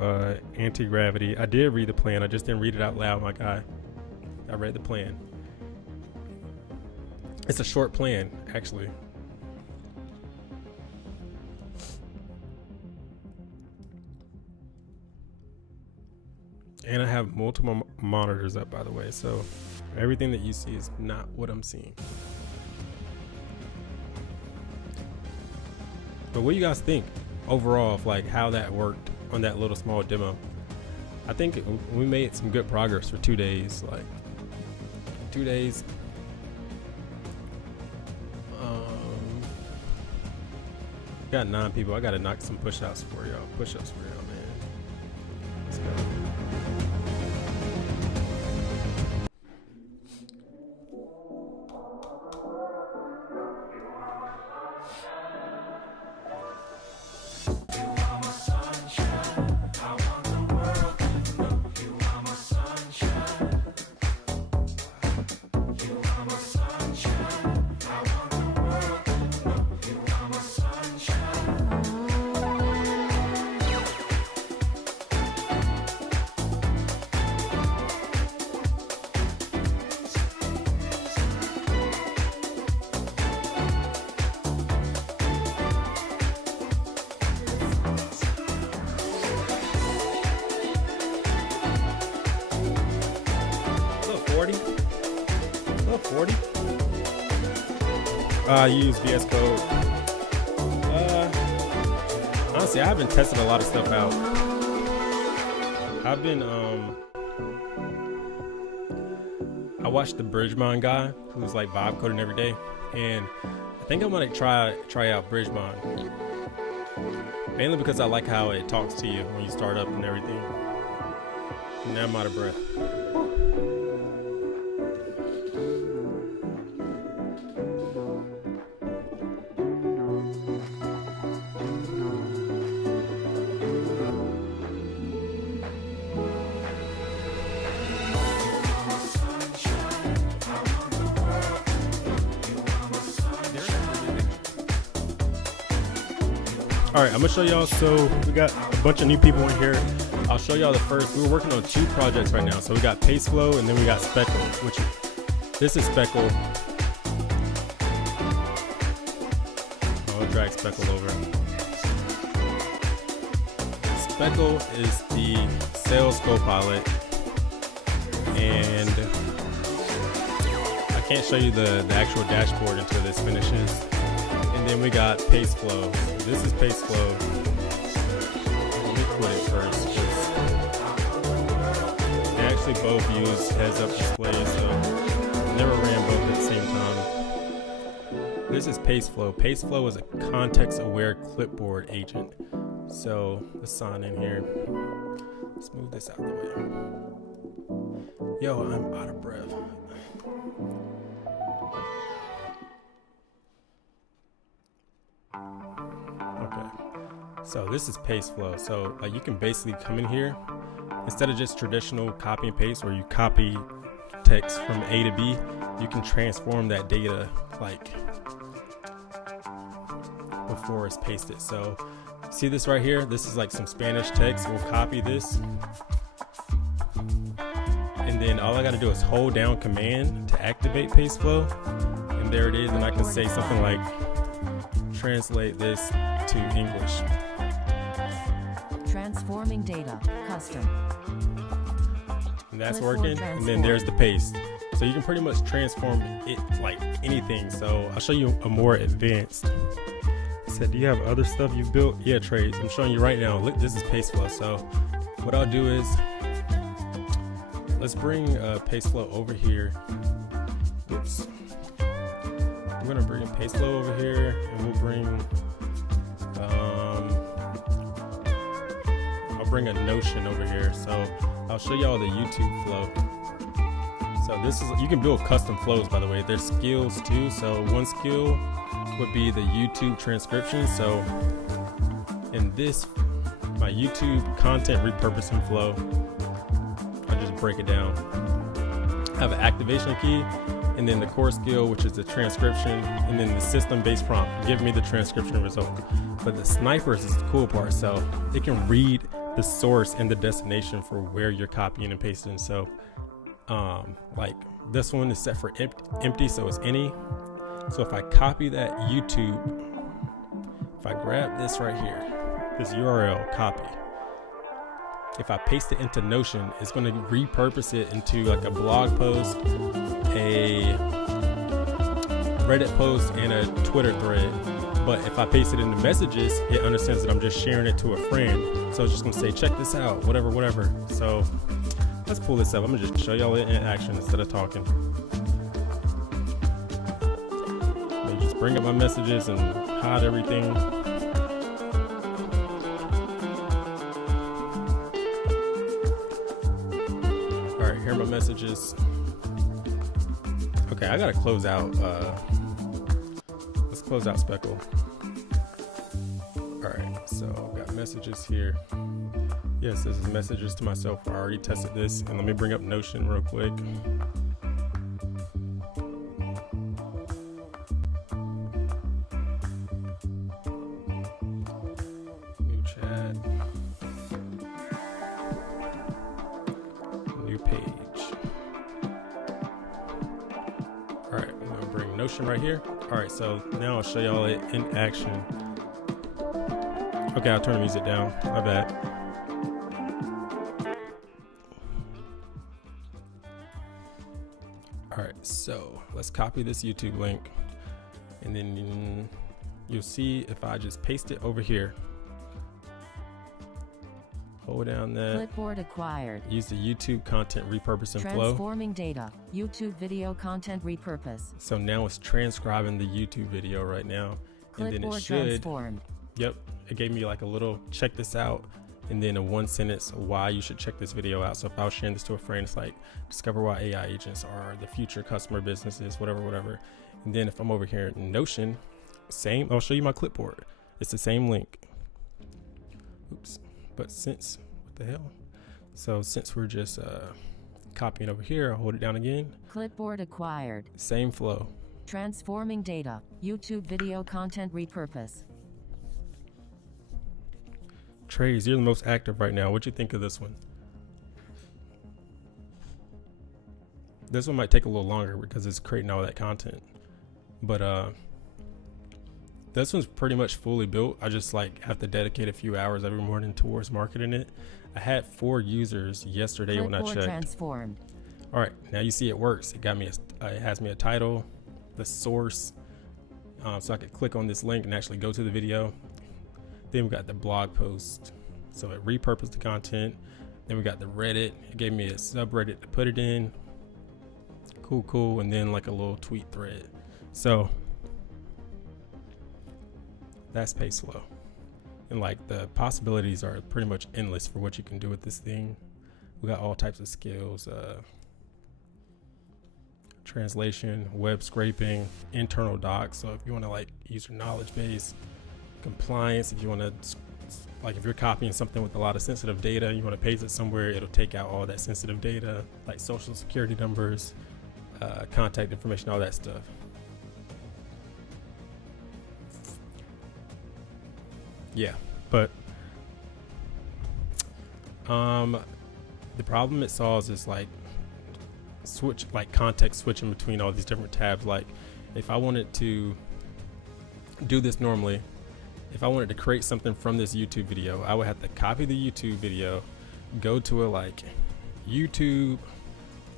anti-gravity. I did read the plan. I just didn't read it out loud. I read the plan. It's a short plan, actually. And I have multiple monitors up, by the way, so everything that you see is not what I'm seeing. But what do you guys think overall of how that worked on that little small demo? I think we made some good progress for 2 days. Like 2 days. Got 9 people. I gotta knock some push-ups for y'all. Push-ups for y'all, man. Let's go. I use VS Code. Honestly, I haven't tested a lot of stuff out. I've been I watched the Bridgemon guy who's like vibe coding every day, and I think I'm gonna try out Bridgemon, mainly because I like how it talks to you when you start up and everything. And now I'm out of breath. All right, I'm gonna show y'all. So we got a bunch of new people in here. I'll show y'all the first. We're working on 2 projects right now. So we got PasteFlow and then we got Speckle, which this is Speckle. I'll drag Speckle over. Speckle is the sales co-pilot, and I can't show you the actual dashboard until this finishes. And then we got PasteFlow. So this is PasteFlow. Let me quit it first, because they actually both use heads-up display, so I never ran both at the same time. This is PasteFlow. PasteFlow is a context-aware clipboard agent. So let's sign in here. Let's move this out of the way. Yo, I'm out of breath. Okay, so this is PasteFlow. So like you can basically come in here, instead of just traditional copy and paste where you copy text from A to B, you can transform that data like before it's pasted. So see this right here? This is like some Spanish text. We'll copy this, and then all I got to do is hold down Command to activate PasteFlow, and there it is. And I can say something like, translate this to English. Transforming data, custom. And that's working. And then there's the paste. So you can pretty much transform it like anything. So I'll show you a more advanced. I said, do you have other stuff you've built? Yeah, trades. I'm showing you right now. Look, this is PasteFlow. So what I'll do is, let's bring PasteFlow over here. Oops. We're gonna bring PasteFlow over here, and we'll bring I'll bring a Notion over here. So I'll show y'all the YouTube flow. So this is, you can build custom flows, by the way. There's skills too. So one skill would be the YouTube transcription. So in this, my YouTube content repurposing flow, I'll just break it down. I have an activation key, and then the core skill, which is the transcription, and then the system-based prompt, give me the transcription result. But the snipers is the cool part. So it can read the source and the destination for where you're copying and pasting. So like this one is set for empty, so it's any. So if I copy that YouTube, if I grab this right here, this URL, copy, if I paste it into Notion, it's going to repurpose it into like a blog post, a Reddit post, and a Twitter thread But if I paste it in the messages, it understands that I'm just sharing it to a friend. So it's just gonna say, check this out, whatever, whatever. So let's pull this up. I'm gonna just show y'all it in action instead of talking. Let me just bring up my messages and hide everything. All right, here are my messages. Okay, I gotta close out. Let's close out Speckle. All right, so I've got messages here. Yes, this is messages to myself. I already tested this, and let me bring up Notion real quick. New chat. New page. All right, I'm gonna bring Notion right here. All right, so now I'll show y'all it in action. Okay, I'll turn the music down. My bad. All right, so let's copy this YouTube link, and then you'll see if I just paste it over here. Hold down that. Clipboard acquired. Use the YouTube content repurposing flow. Transforming data. YouTube video content repurpose. So now it's transcribing the YouTube video right now. Clipboard and then it should, transformed. Yep, it gave me like a little check this out, and then a 1 sentence why you should check this video out. So if I was sharing this to a friend, it's like, discover why AI agents are the future customer businesses, whatever, whatever. And then if I'm over here in Notion, same, I'll show you my clipboard. It's the same link. Oops. But since, what the hell? So since we're just copying over here, I'll hold it down again. Clipboard acquired. Same flow. Transforming data. YouTube video content repurpose. Trays, you're the most active right now. What'd you think of this one? This one might take a little longer because it's creating all that content. But this one's pretty much fully built. I just like have to dedicate a few hours every morning towards marketing it. I had 4 users yesterday Clipboard when I checked. Transformed. All right, now you see it works. It got me, it has me a title, the source, so I could click on this link and actually go to the video. Then we got the blog post, so it repurposed the content. Then we got the Reddit. It gave me a subreddit to put it in. Cool. And then like a little tweet thread. So that's PasteFlow. And like the possibilities are pretty much endless for what you can do with this thing. We got all types of skills, translation, web scraping, internal docs. So if you want to like use your knowledge base, compliance, if you want to, like if you're copying something with a lot of sensitive data, you want to paste it somewhere, it'll take out all that sensitive data, like social security numbers, contact information, all that stuff. Yeah, but the problem it solves is like context switching between all these different tabs. Like if I wanted to do this normally, if I wanted to create something from this YouTube video, I would have to copy the YouTube video, go to a like YouTube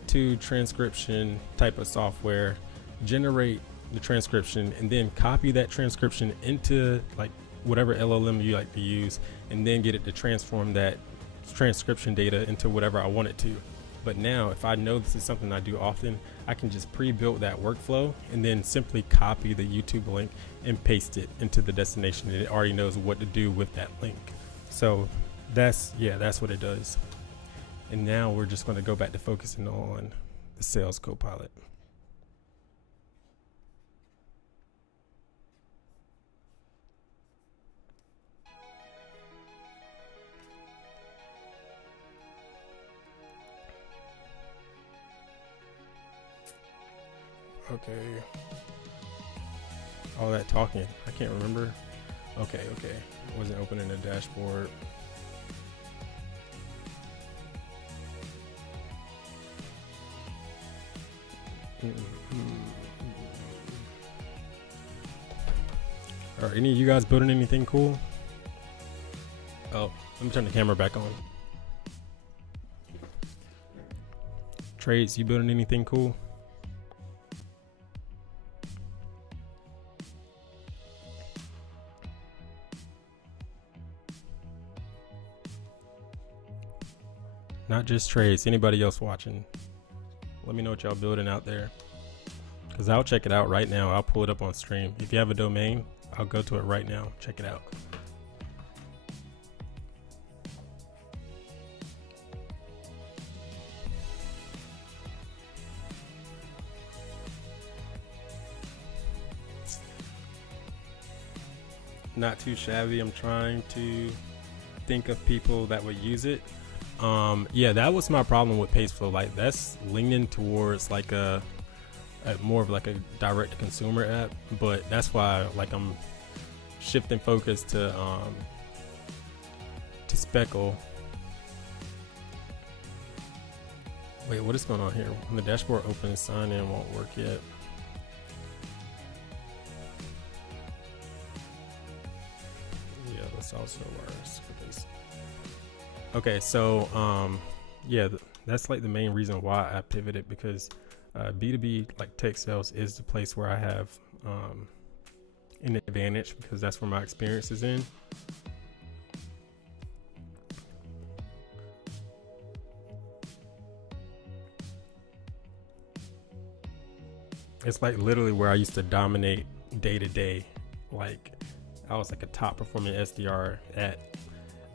to transcription type of software, generate the transcription, and then copy that transcription into like whatever LLM you like to use, and then get it to transform that transcription data into whatever I want it to. But now if I know this is something I do often, I can just pre-build that workflow and then simply copy the YouTube link and paste it into the destination, and it already knows what to do with that link. So that's what it does. And now we're just going to go back to focusing on the Sales Copilot. Okay. All that talking, I can't remember. Okay. I wasn't opening the dashboard. All right, any of you guys building anything cool? Oh, let me turn the camera back on. Trades, you building anything cool? Not just Trace, anybody else watching. Let me know what y'all building out there, because I'll check it out right now. I'll pull it up on stream. If you have a domain, I'll go to it right now. Check it out. Not too shabby. I'm trying to think of people that would use it. Yeah, that was my problem with PasteFlow. Like, that's leaning towards like a more of like a direct to consumer app, but that's why like I'm shifting focus to Speckle. Wait, what is going on here? When the dashboard opens, sign in won't work yet. Yeah, that's also worse for this. Okay, so yeah, that's like the main reason why I pivoted, because B2B like tech sales is the place where I have an advantage, because that's where my experience is in. It's like literally where I used to dominate day to day. Like, I was like a top performing SDR at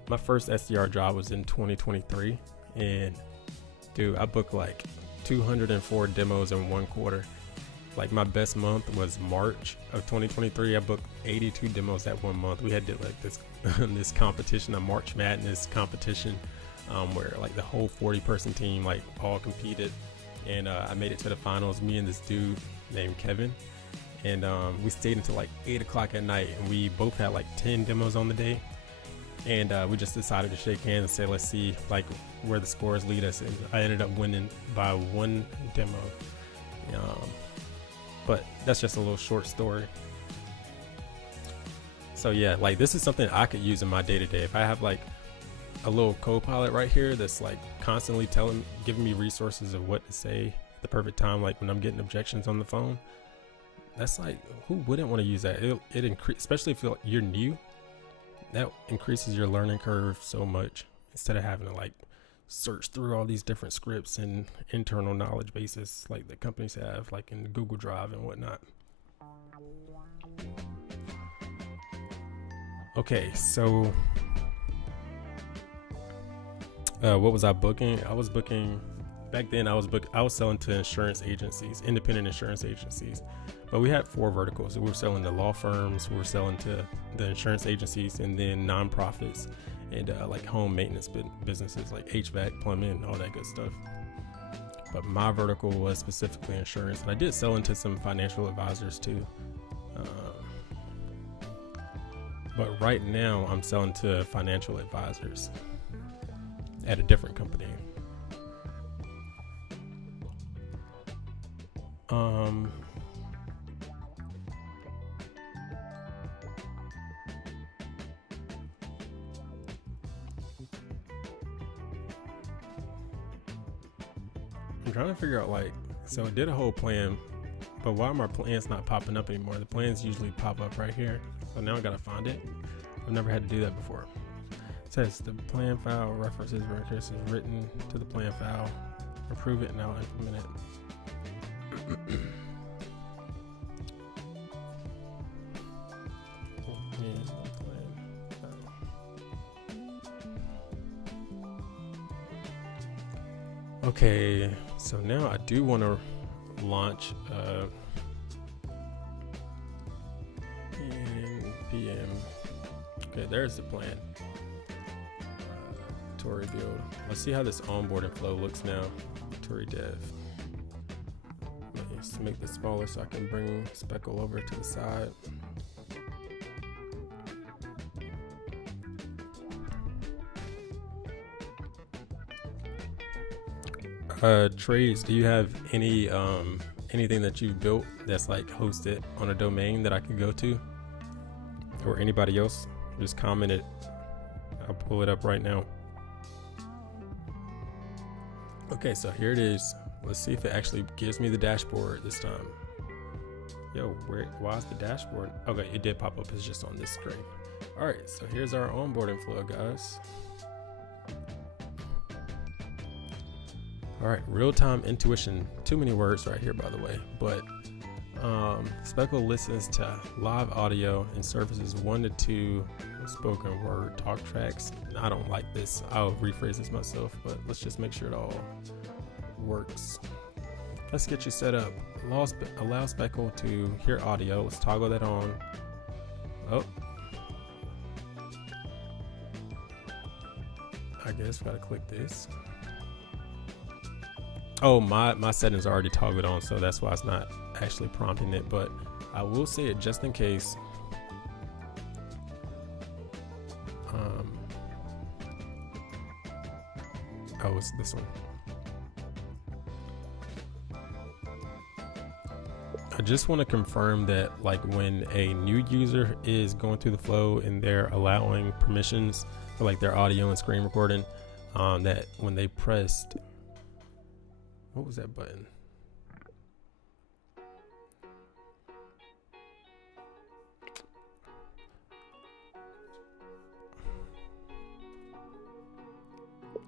my first SDR job was in 2023, and dude, I booked like 204 demos in one quarter. Like, my best month was March of 2023. I booked 82 demos that one month. We had like this this competition, a March Madness competition, where like the whole 40-person team like all competed, and I made it to the finals. Me and this dude named Kevin, and we stayed until like 8 o'clock at night, and we both had like 10 demos on the day. And we just decided to shake hands and say, let's see like where the scores lead us. And I ended up winning by one demo. But that's just a little short story. So yeah, like this is something I could use in my day to day. If I have like a little co-pilot right here that's like constantly giving me resources of what to say at the perfect time, like when I'm getting objections on the phone, that's like, who wouldn't want to use that? It increase, especially if you're new. That increases your learning curve so much, instead of having to like search through all these different scripts and internal knowledge bases like the companies have, like in Google Drive and whatnot. Okay, so what was I booking? I was booking back then. I was selling to insurance agencies, independent insurance agencies. But we had 4 verticals. We were selling to law firms, we were selling to the insurance agencies, and then nonprofits and like home maintenance businesses like HVAC, plumbing, all that good stuff. But my vertical was specifically insurance, and I did sell into some financial advisors too. But right now I'm selling to financial advisors at a different company. I'm trying to figure out, like, so I did a whole plan, but why are my plans not popping up anymore? The plans usually pop up right here. So now I gotta find it. I've never had to do that before. It says the plan file references where Chris is written to the plan file. Approve it and I'll implement it. Okay, so now I do want to launch NPM. Okay, there's the plan. Tory build. Let's see how this onboarding flow looks now. Tory dev. Let's make this smaller so I can bring Speckle over to the side. Trades, do you have any anything that you've built that's like hosted on a domain that I could go to, or anybody else? Just comment it. I'll pull it up right now. Okay, so here it is. Let's see if it actually gives me the dashboard this time. Yo, why is the dashboard? Okay, it did pop up. It's just on this screen. All right, so here's our onboarding flow, guys. All right, real-time intuition. Too many words right here, by the way. But Speckle listens to live audio and services 1 to 2 spoken word talk tracks. I don't like this. I'll rephrase this myself, but let's just make sure it all works. Let's get you set up. Allow Speckle to hear audio. Let's toggle that on. Oh. I guess we gotta click this. Oh, my settings are already toggled on, so that's why it's not actually prompting it, but I will say it just in case. Oh, it's this one. I just want to confirm that, like, when a new user is going through the flow and they're allowing permissions for like their audio and screen recording, that when they pressed, what was that button?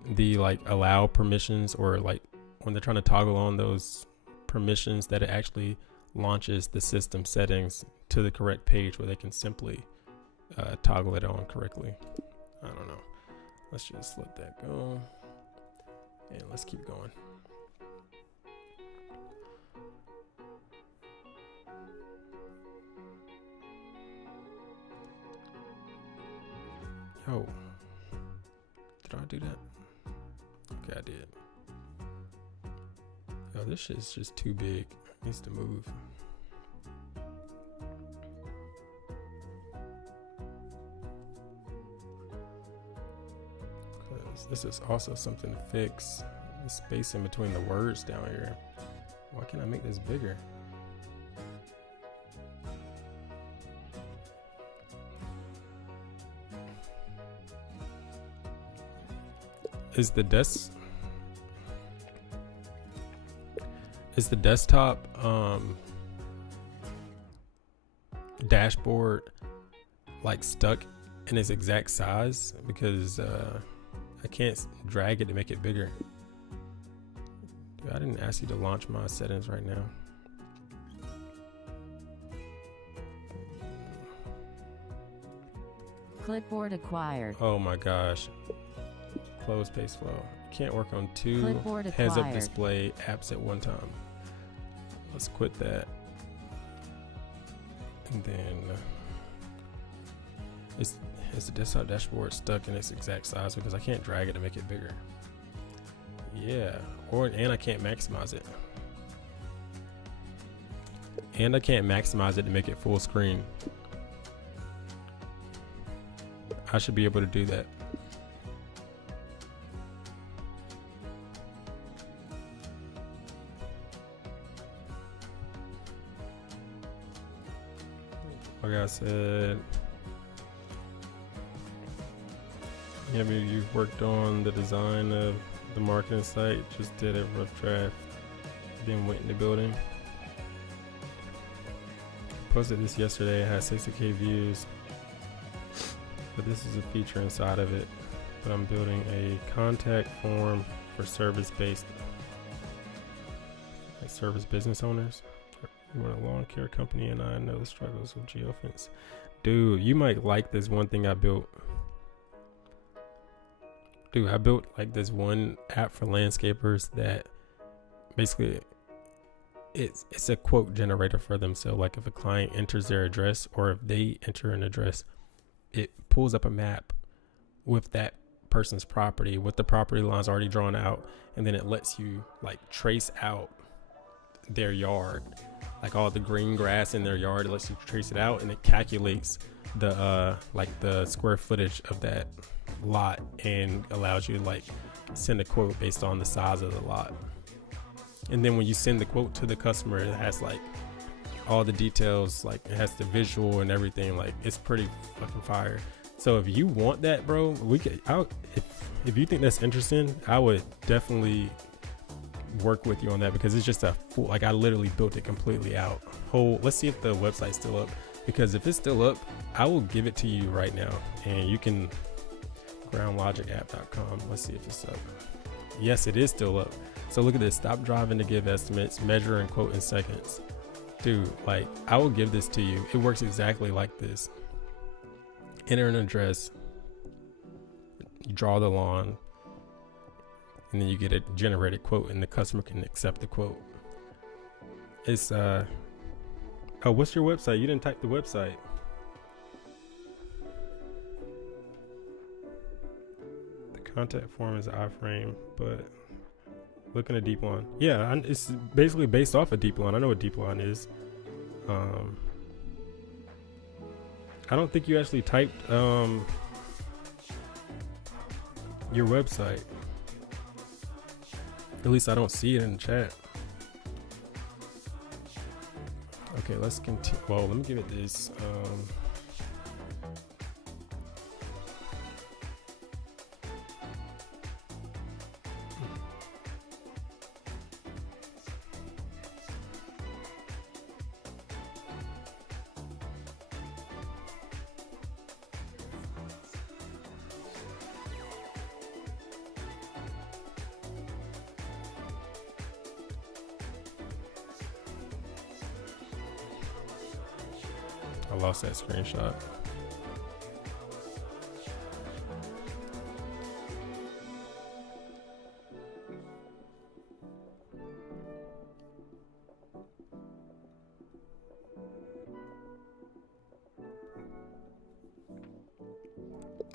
The like allow permissions, or like when they're trying to toggle on those permissions, that it actually launches the system settings to the correct page where they can simply toggle it on correctly. I don't know. Let's just let that go and let's keep going. Yo, did I do that? Okay, I did. Yo, this shit's just too big. It needs to move. This is also something to fix. The space in between the words down here. Why can't I make this bigger? Is the desktop dashboard like stuck in its exact size? Because I can't drag it to make it bigger. Dude, I didn't ask you to launch my settings right now. Clipboard acquired. Oh my gosh. Close PasteFlow. Can't work on two heads-up display apps at one time. Let's quit that. And then is the desktop dashboard stuck in its exact size because I can't drag it to make it bigger? Yeah, and I can't maximize it. And I can't maximize it to make it full screen. I should be able to do that. Like I said, yeah, you worked on the design of the marketing site, just did a rough draft, then went into building. Posted this yesterday, it has 60K views, but this is a feature inside of it. But I'm building a contact form for service business owners. We run a lawn care company and I know the struggles with geofence. Dude, you might like this one thing I built. Dude, I built like this one app for landscapers that basically it's a quote generator for them. So like if a client enters their address or if they enter an address, it pulls up a map with that person's property, with the property lines already drawn out, and then it lets you like trace out their yard, like all the green grass in their yard. It lets you trace it out and it calculates the like the square footage of that lot and allows you to like send a quote based on the size of the lot. And then when you send the quote to the customer, it has like all the details, like it has the visual and everything. Like it's pretty fucking fire. So if you want that, bro, we could. If you think that's interesting, I would definitely work with you on that, because it's just a full, like I literally built it completely out. Let's see if the website's still up, because if it's still up, I will give it to you right now, and you can groundlogicapp.com. Let's see if it's up. Yes, it is still up. So look at this. Stop driving to give estimates, measure and quote in seconds. Dude, like, I will give this to you. It works exactly like this. Enter an address, you draw the lawn, and then you get a generated quote, and the customer can accept the quote. It's oh, what's your website? You didn't type the website. The contact form is iframe, but look in a deep line. Yeah, it's basically based off of deep line. I know what deep line is. I don't think you actually typed your website. At least I don't see it in the chat. Okay, let's continue. Well, let me give it this. I lost that screenshot.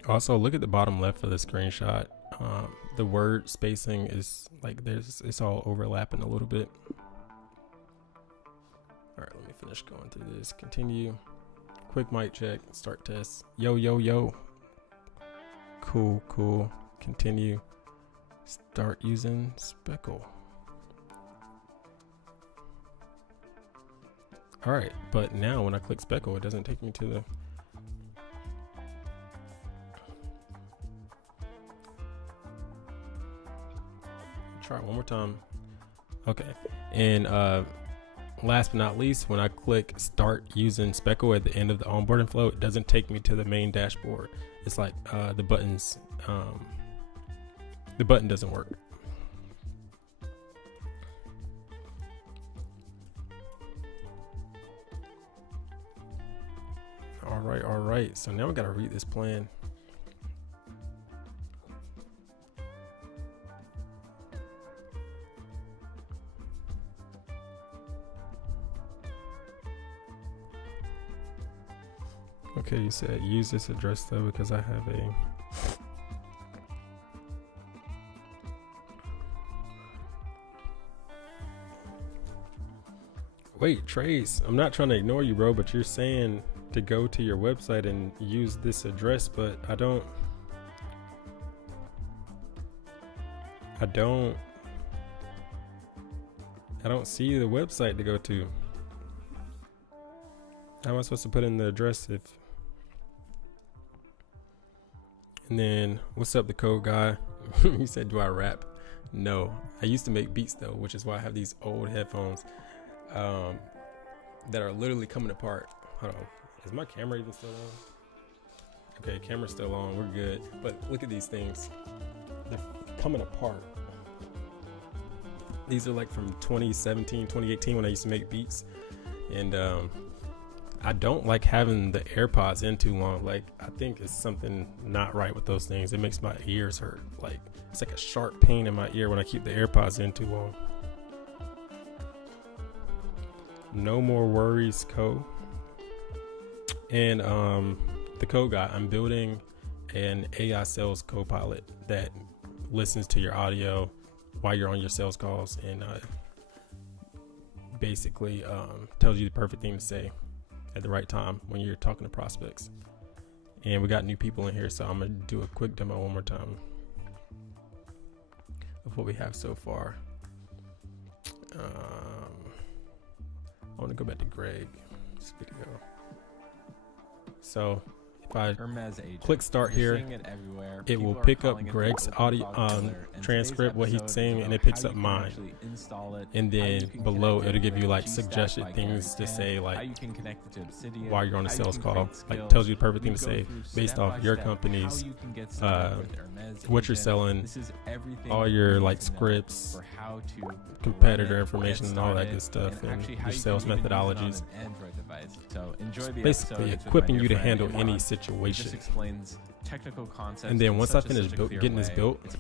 Also, look at the bottom left of the screenshot. The word spacing is like it's all overlapping a little bit. All right, let me finish going through this. Continue. Quick mic check. Start test. Yo, yo, yo. Cool, cool. Continue. Start using Speckle. All right, but now when I click Speckle, it doesn't take me to the... Try it one more time. Okay, and last but not least, when I click start using Speckle at the end of the onboarding flow, it doesn't take me to the main dashboard. It's like the buttons, the button doesn't work. All right. So now we gotta read this plan. Okay, you said use this address though because I have a... Wait, Trace, I'm not trying to ignore you, bro, but you're saying to go to your website and use this address, but I don't see the website to go to. How am I supposed to put in the address if... And then, what's up, the code guy? He said, do I rap? No. I used to make beats though, which is why I have these old headphones that are literally coming apart. Hold on. Is my camera even still on? Okay, camera's still on. We're good. But look at these things. They're coming apart. These are like from 2017, 2018 when I used to make beats. And I don't like having the AirPods in too long. Like, I think it's something not right with those things. It makes my ears hurt. Like, it's like a sharp pain in my ear when I keep the AirPods in too long. No more worries, Co. And the code guy, I'm building an AI sales co-pilot that listens to your audio while you're on your sales calls and basically tells you the perfect thing to say at the right time when you're talking to prospects. And we got new people in here, so I'm gonna do a quick demo one more time of what we have so far. I want to go back to Greg's video. So if if I Hermes agent. click start You're here, seeing it everywhere. it People will are pick up calling it the Greg's open audio Claude Killer, and transcript, today's what he's episode saying, is and it about picks how up you can mine. actually install it, And how you then can below connect it it'll give you with like Gstack suggested by things to Gary say, Ken, like how you can connect it to Obsidian, while you're on a how you sales can call, create like skills. tells you the perfect We thing to go say through based step off by your step company's how you can get started with Hermes what you're agent. selling, This is everything all you your need like to know scripts, for how to competitor run it, information, get and all that started, good stuff, and actually how your you sales can even use it on methodologies. an Android device. So enjoy the Basically episode. It's with equipping my you to dear friend handle Iman. any It situation. just explains technical concepts. And then in once I such finish a clear getting this way. built,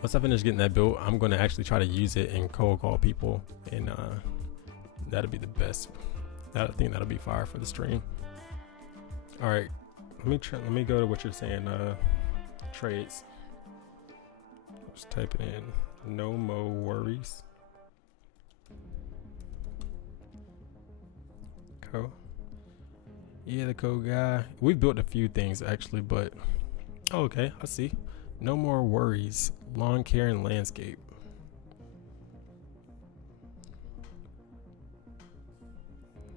once I finish getting that built, I'm going to actually try to use it and cold call people, and that'll be the best. I think that'll be fire for the stream. All right, let me go to what you're saying. Trades. Let's type it in. No more worries. Code. Yeah, the code guy. We've built a few things actually, but oh, okay, I see. No more worries. Lawn care and landscape.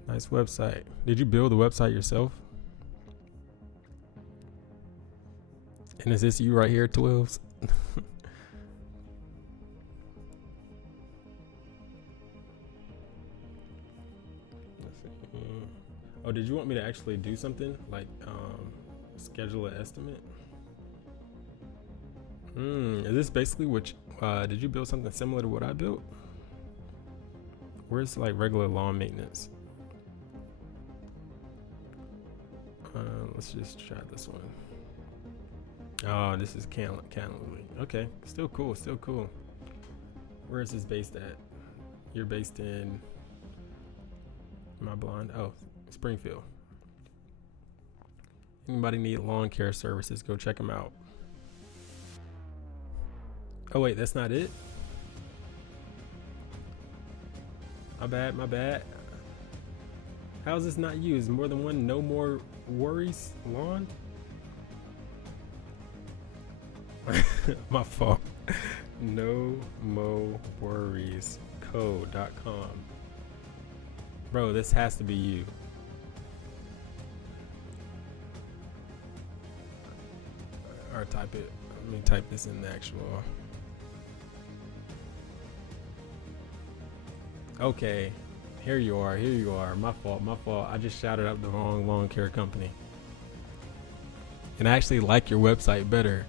Nice website. Did you build the website yourself? And is this you right here, 12s? Oh, did you want me to actually do something like schedule an estimate? Is this basically what did you build something similar to what I built? Where's like regular lawn maintenance? Let's just try this one. Oh, this is Calendly. Okay, still cool, still cool. Where is this based at? You're based in, am I blind? Oh, Springfield. Anybody need lawn care services, go check them out. Oh wait, that's not it? My bad. How is this not you? Is more than one no more worries lawn? My fault. No mo worries code.com. Bro, this has to be you. Or type it. Let me type this in the actual. Okay, here you are. My fault. I just shouted out the wrong lawn care company. And I actually like your website better.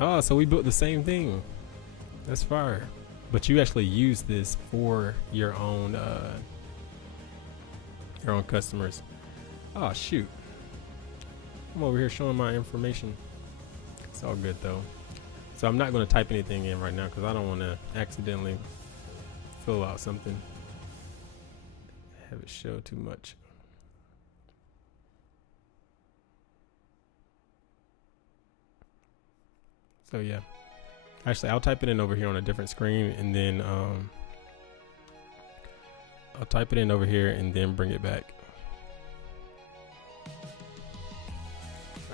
Oh, so we built the same thing. That's fire. But you actually use this for your own customers. Oh shoot. I'm over here showing my information. It's all good though. So I'm not going to type anything in right now because I don't want to accidentally fill out something. Have it show too much. So yeah. Actually, I'll type it in over here on a different screen, and then I'll type it in over here and then bring it back.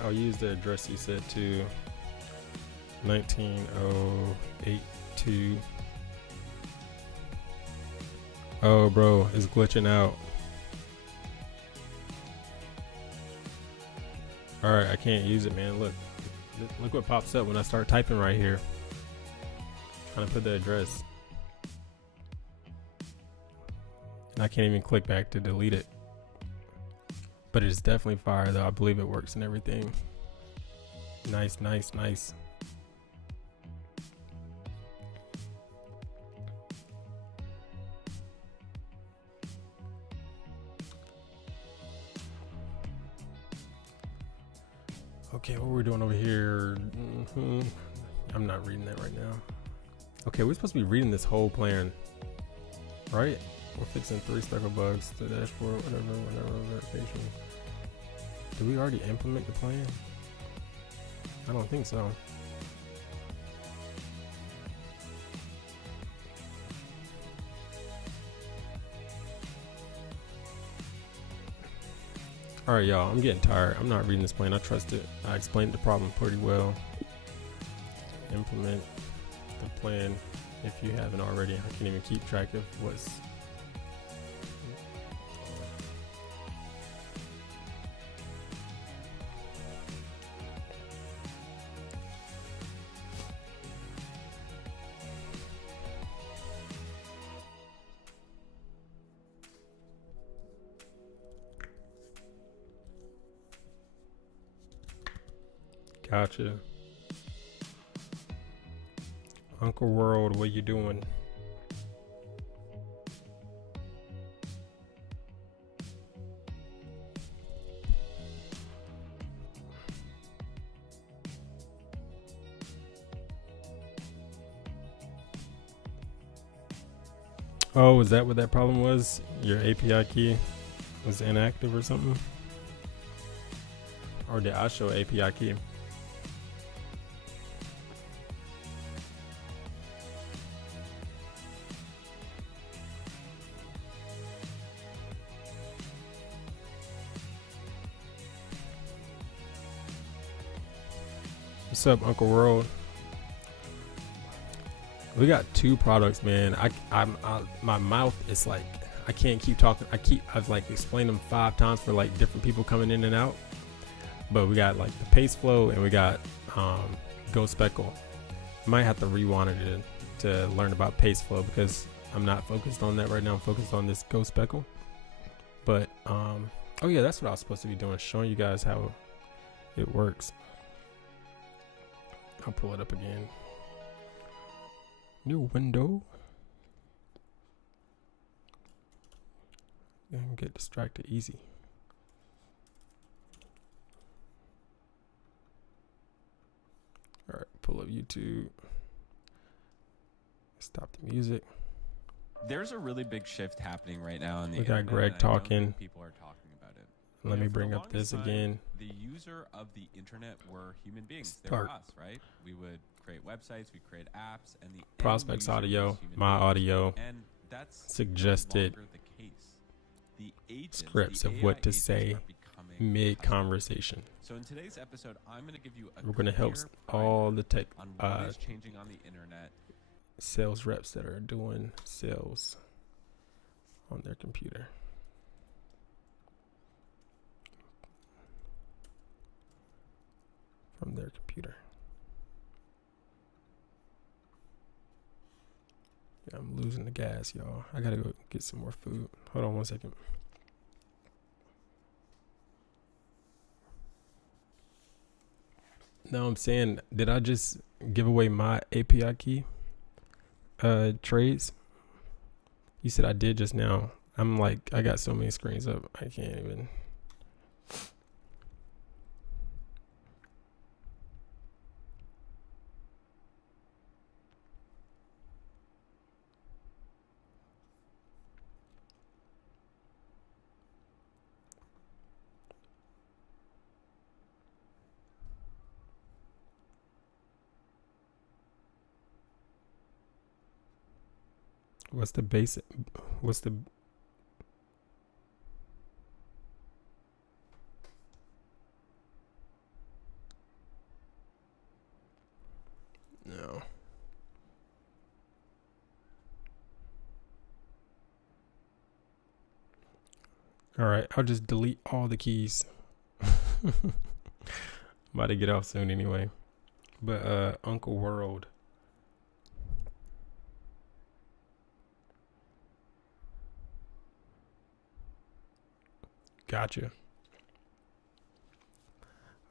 I'll use the address you said to 19082. Oh, bro, it's glitching out. All right, I can't use it, man. Look what pops up when I start typing right here. Trying to put the address. And I can't even click back to delete it. But it's definitely fire though. I believe it works and everything. Nice. Okay, what we're doing over here. I'm not reading that right now. Okay, we're supposed to be reading this whole plan, right? We're fixing 3 stucco bugs, the dashboard, whatever verification. Did we already implement the plan? I don't think so. All right, y'all, I'm getting tired. I'm not reading this plan. I trust it. I explained the problem pretty well. Implement the plan if you haven't already. I can't even keep track of what's Gotcha. Uncle World, what you doing? Oh, is that what that problem was? Your API key was inactive or something? Or did I show API key? What's up, Uncle World? We got 2 products, man. My mouth is like, I can't keep talking. I've like explained them 5 times for like different people coming in and out. But we got like the PasteFlow and we got Go Speckle. Might have to rewind it to learn about PasteFlow because I'm not focused on that right now. I'm focused on this Go Speckle. But oh yeah, that's what I was supposed to be doing, showing you guys how it works. I'll pull it up again. New window. And get distracted easy. All right, pull up YouTube. Stop the music. There's a really big shift happening right now on the We got internet, Greg and I don't talking. think people are talking about it. Let me For bring the up this longest time, again. The user of the internet were human beings. They Start. were us, right? We would create websites, we create apps, and the end Prospects user audio, was human my beings. audio, And that's suggested no longer the case. The agents, scripts the of AI what to agents say are becoming mid customers. conversation. So in today's episode, I'm going to give you a We're gonna help clear all primer the tech on what is changing on the internet. sales reps that are doing sales on their computer. From their computer. Yeah, I'm losing the gas, y'all. I gotta go get some more food. Hold on 1 second. No, I'm saying, did I just give away my API key trades? You said I did just now. I'm like, I got so many screens up, I can't even. What's the basic? What's the? No. All right, I'll just delete all the keys. About to get off soon anyway. But Uncle World. Gotcha.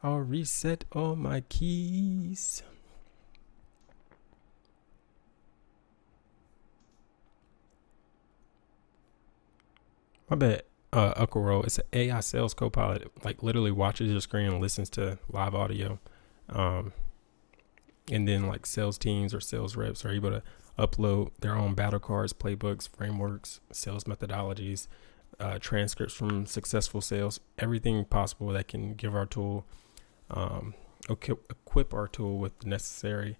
I'll reset all my keys. My bad. Uncle World. It's an AI sales copilot. It, like literally watches your screen and listens to live audio. And then like sales teams or sales reps are able to upload their own battle cards, playbooks, frameworks, sales methodologies, transcripts from successful sales, everything possible that can give our tool, equip our tool with the necessary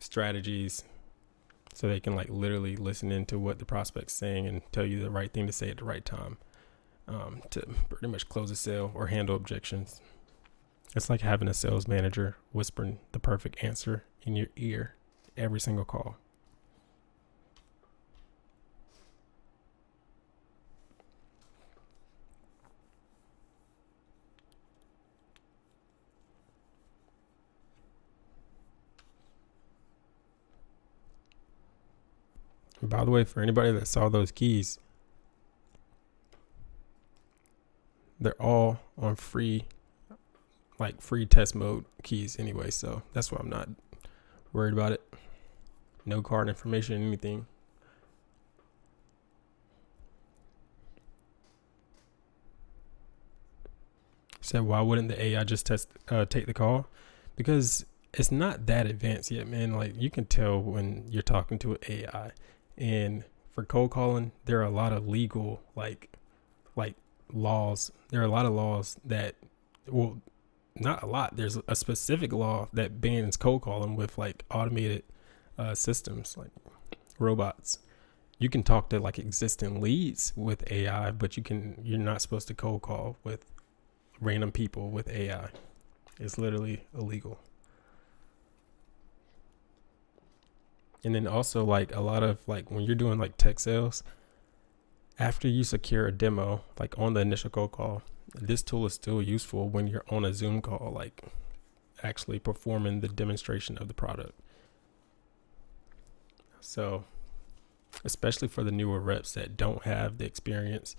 strategies so they can like literally listen into what the prospect's saying and tell you the right thing to say at the right time to pretty much close a sale or handle objections. It's like having a sales manager whispering the perfect answer in your ear every single call. And by the way, for anybody that saw those keys, they're all on free like free test mode keys anyway, so that's why I'm not worried about it. No card information, anything. So why wouldn't the AI just take the call? Because it's not that advanced yet, man. Like, you can tell when you're talking to an AI. And for cold calling, there are a lot of legal like laws. There are a lot of laws that, well, not a lot. There's a specific law that bans cold calling with like automated systems, like robots. You can talk to like existing leads with AI, but you're not supposed to cold call with random people with AI. It's literally illegal. And then also, like, a lot of like when you're doing like tech sales, after you secure a demo, like on the initial cold call, this tool is still useful when you're on a Zoom call, like actually performing the demonstration of the product. So especially for the newer reps that don't have the experience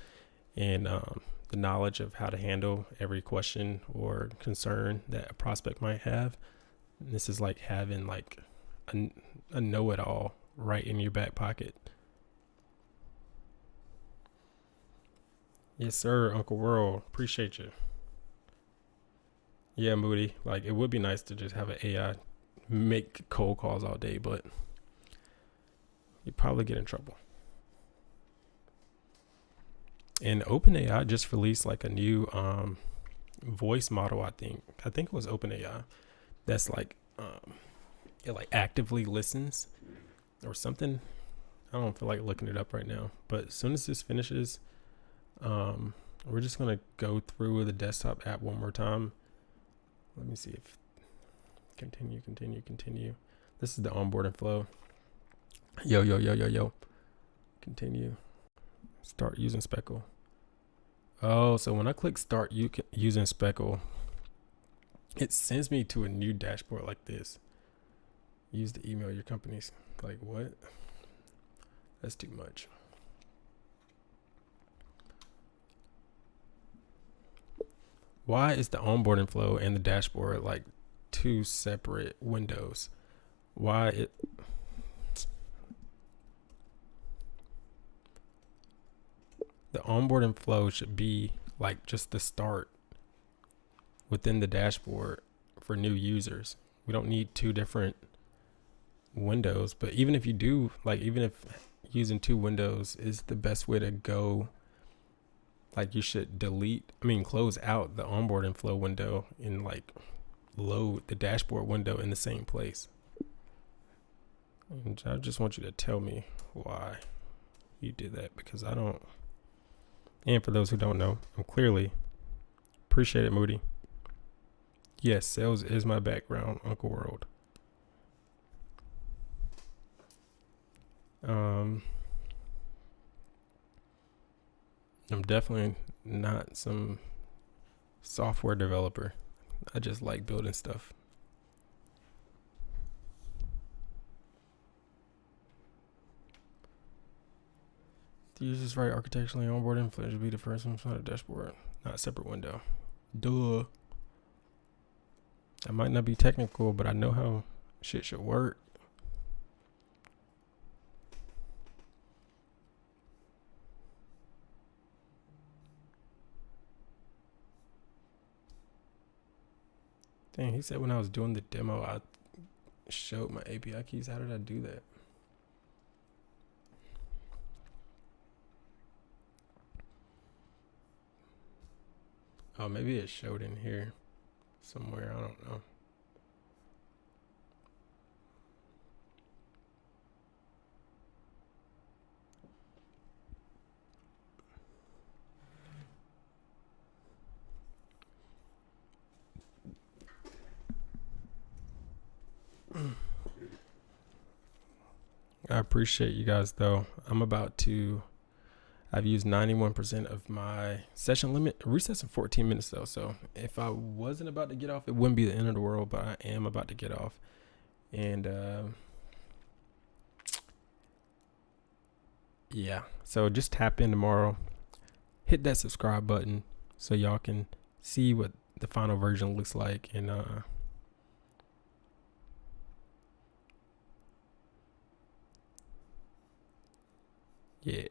and the knowledge of how to handle every question or concern that a prospect might have, this is like having like a know-it-all right in your back pocket. Yes, sir, Uncle World. Appreciate you. Yeah, Moody. Like, it would be nice to just have an AI make cold calls all day, but you'd probably get in trouble. And OpenAI just released like a new voice model, I think it was OpenAI, that's like it like actively listens or something. I don't feel like looking it up right now, but as soon as this finishes, we're just gonna go through the desktop app one more time. Let me see if continue. This is the onboarding flow. Yo. Continue. Start using Speckle. Oh, so when I click start using Speckle, it sends me to a new dashboard like this. Use the email your company's. Like, what? That's too much. Why is the onboarding flow and the dashboard like two separate windows? Why it? The onboarding flow should be like just the start within the dashboard for new users. We don't need two different windows, but even if you do, like, even if using two windows is the best way to go, like, you should close out the onboarding flow window and like load the dashboard window in the same place. And I just want you to tell me why you did that, because I don't. And for those who don't know, I'm clearly, appreciate it, Moody. Yes, sales is my background, Uncle World. I'm definitely not some software developer. I just like building stuff. The user's right architecturally onboarding flow should be the first one on the dashboard, not a separate window. Duh. I might not be technical, but I know how shit should work. Dang, he said when I was doing the demo, I showed my API keys. How did I do that? Oh, maybe it showed in here somewhere. I don't know. I appreciate you guys, though. I've used 91% of my session limit. Recess in 14 minutes, though. So if I wasn't about to get off, it wouldn't be the end of the world, but I am about to get off. And yeah, so just tap in tomorrow. Hit that subscribe button so y'all can see what the final version looks like. And yeah.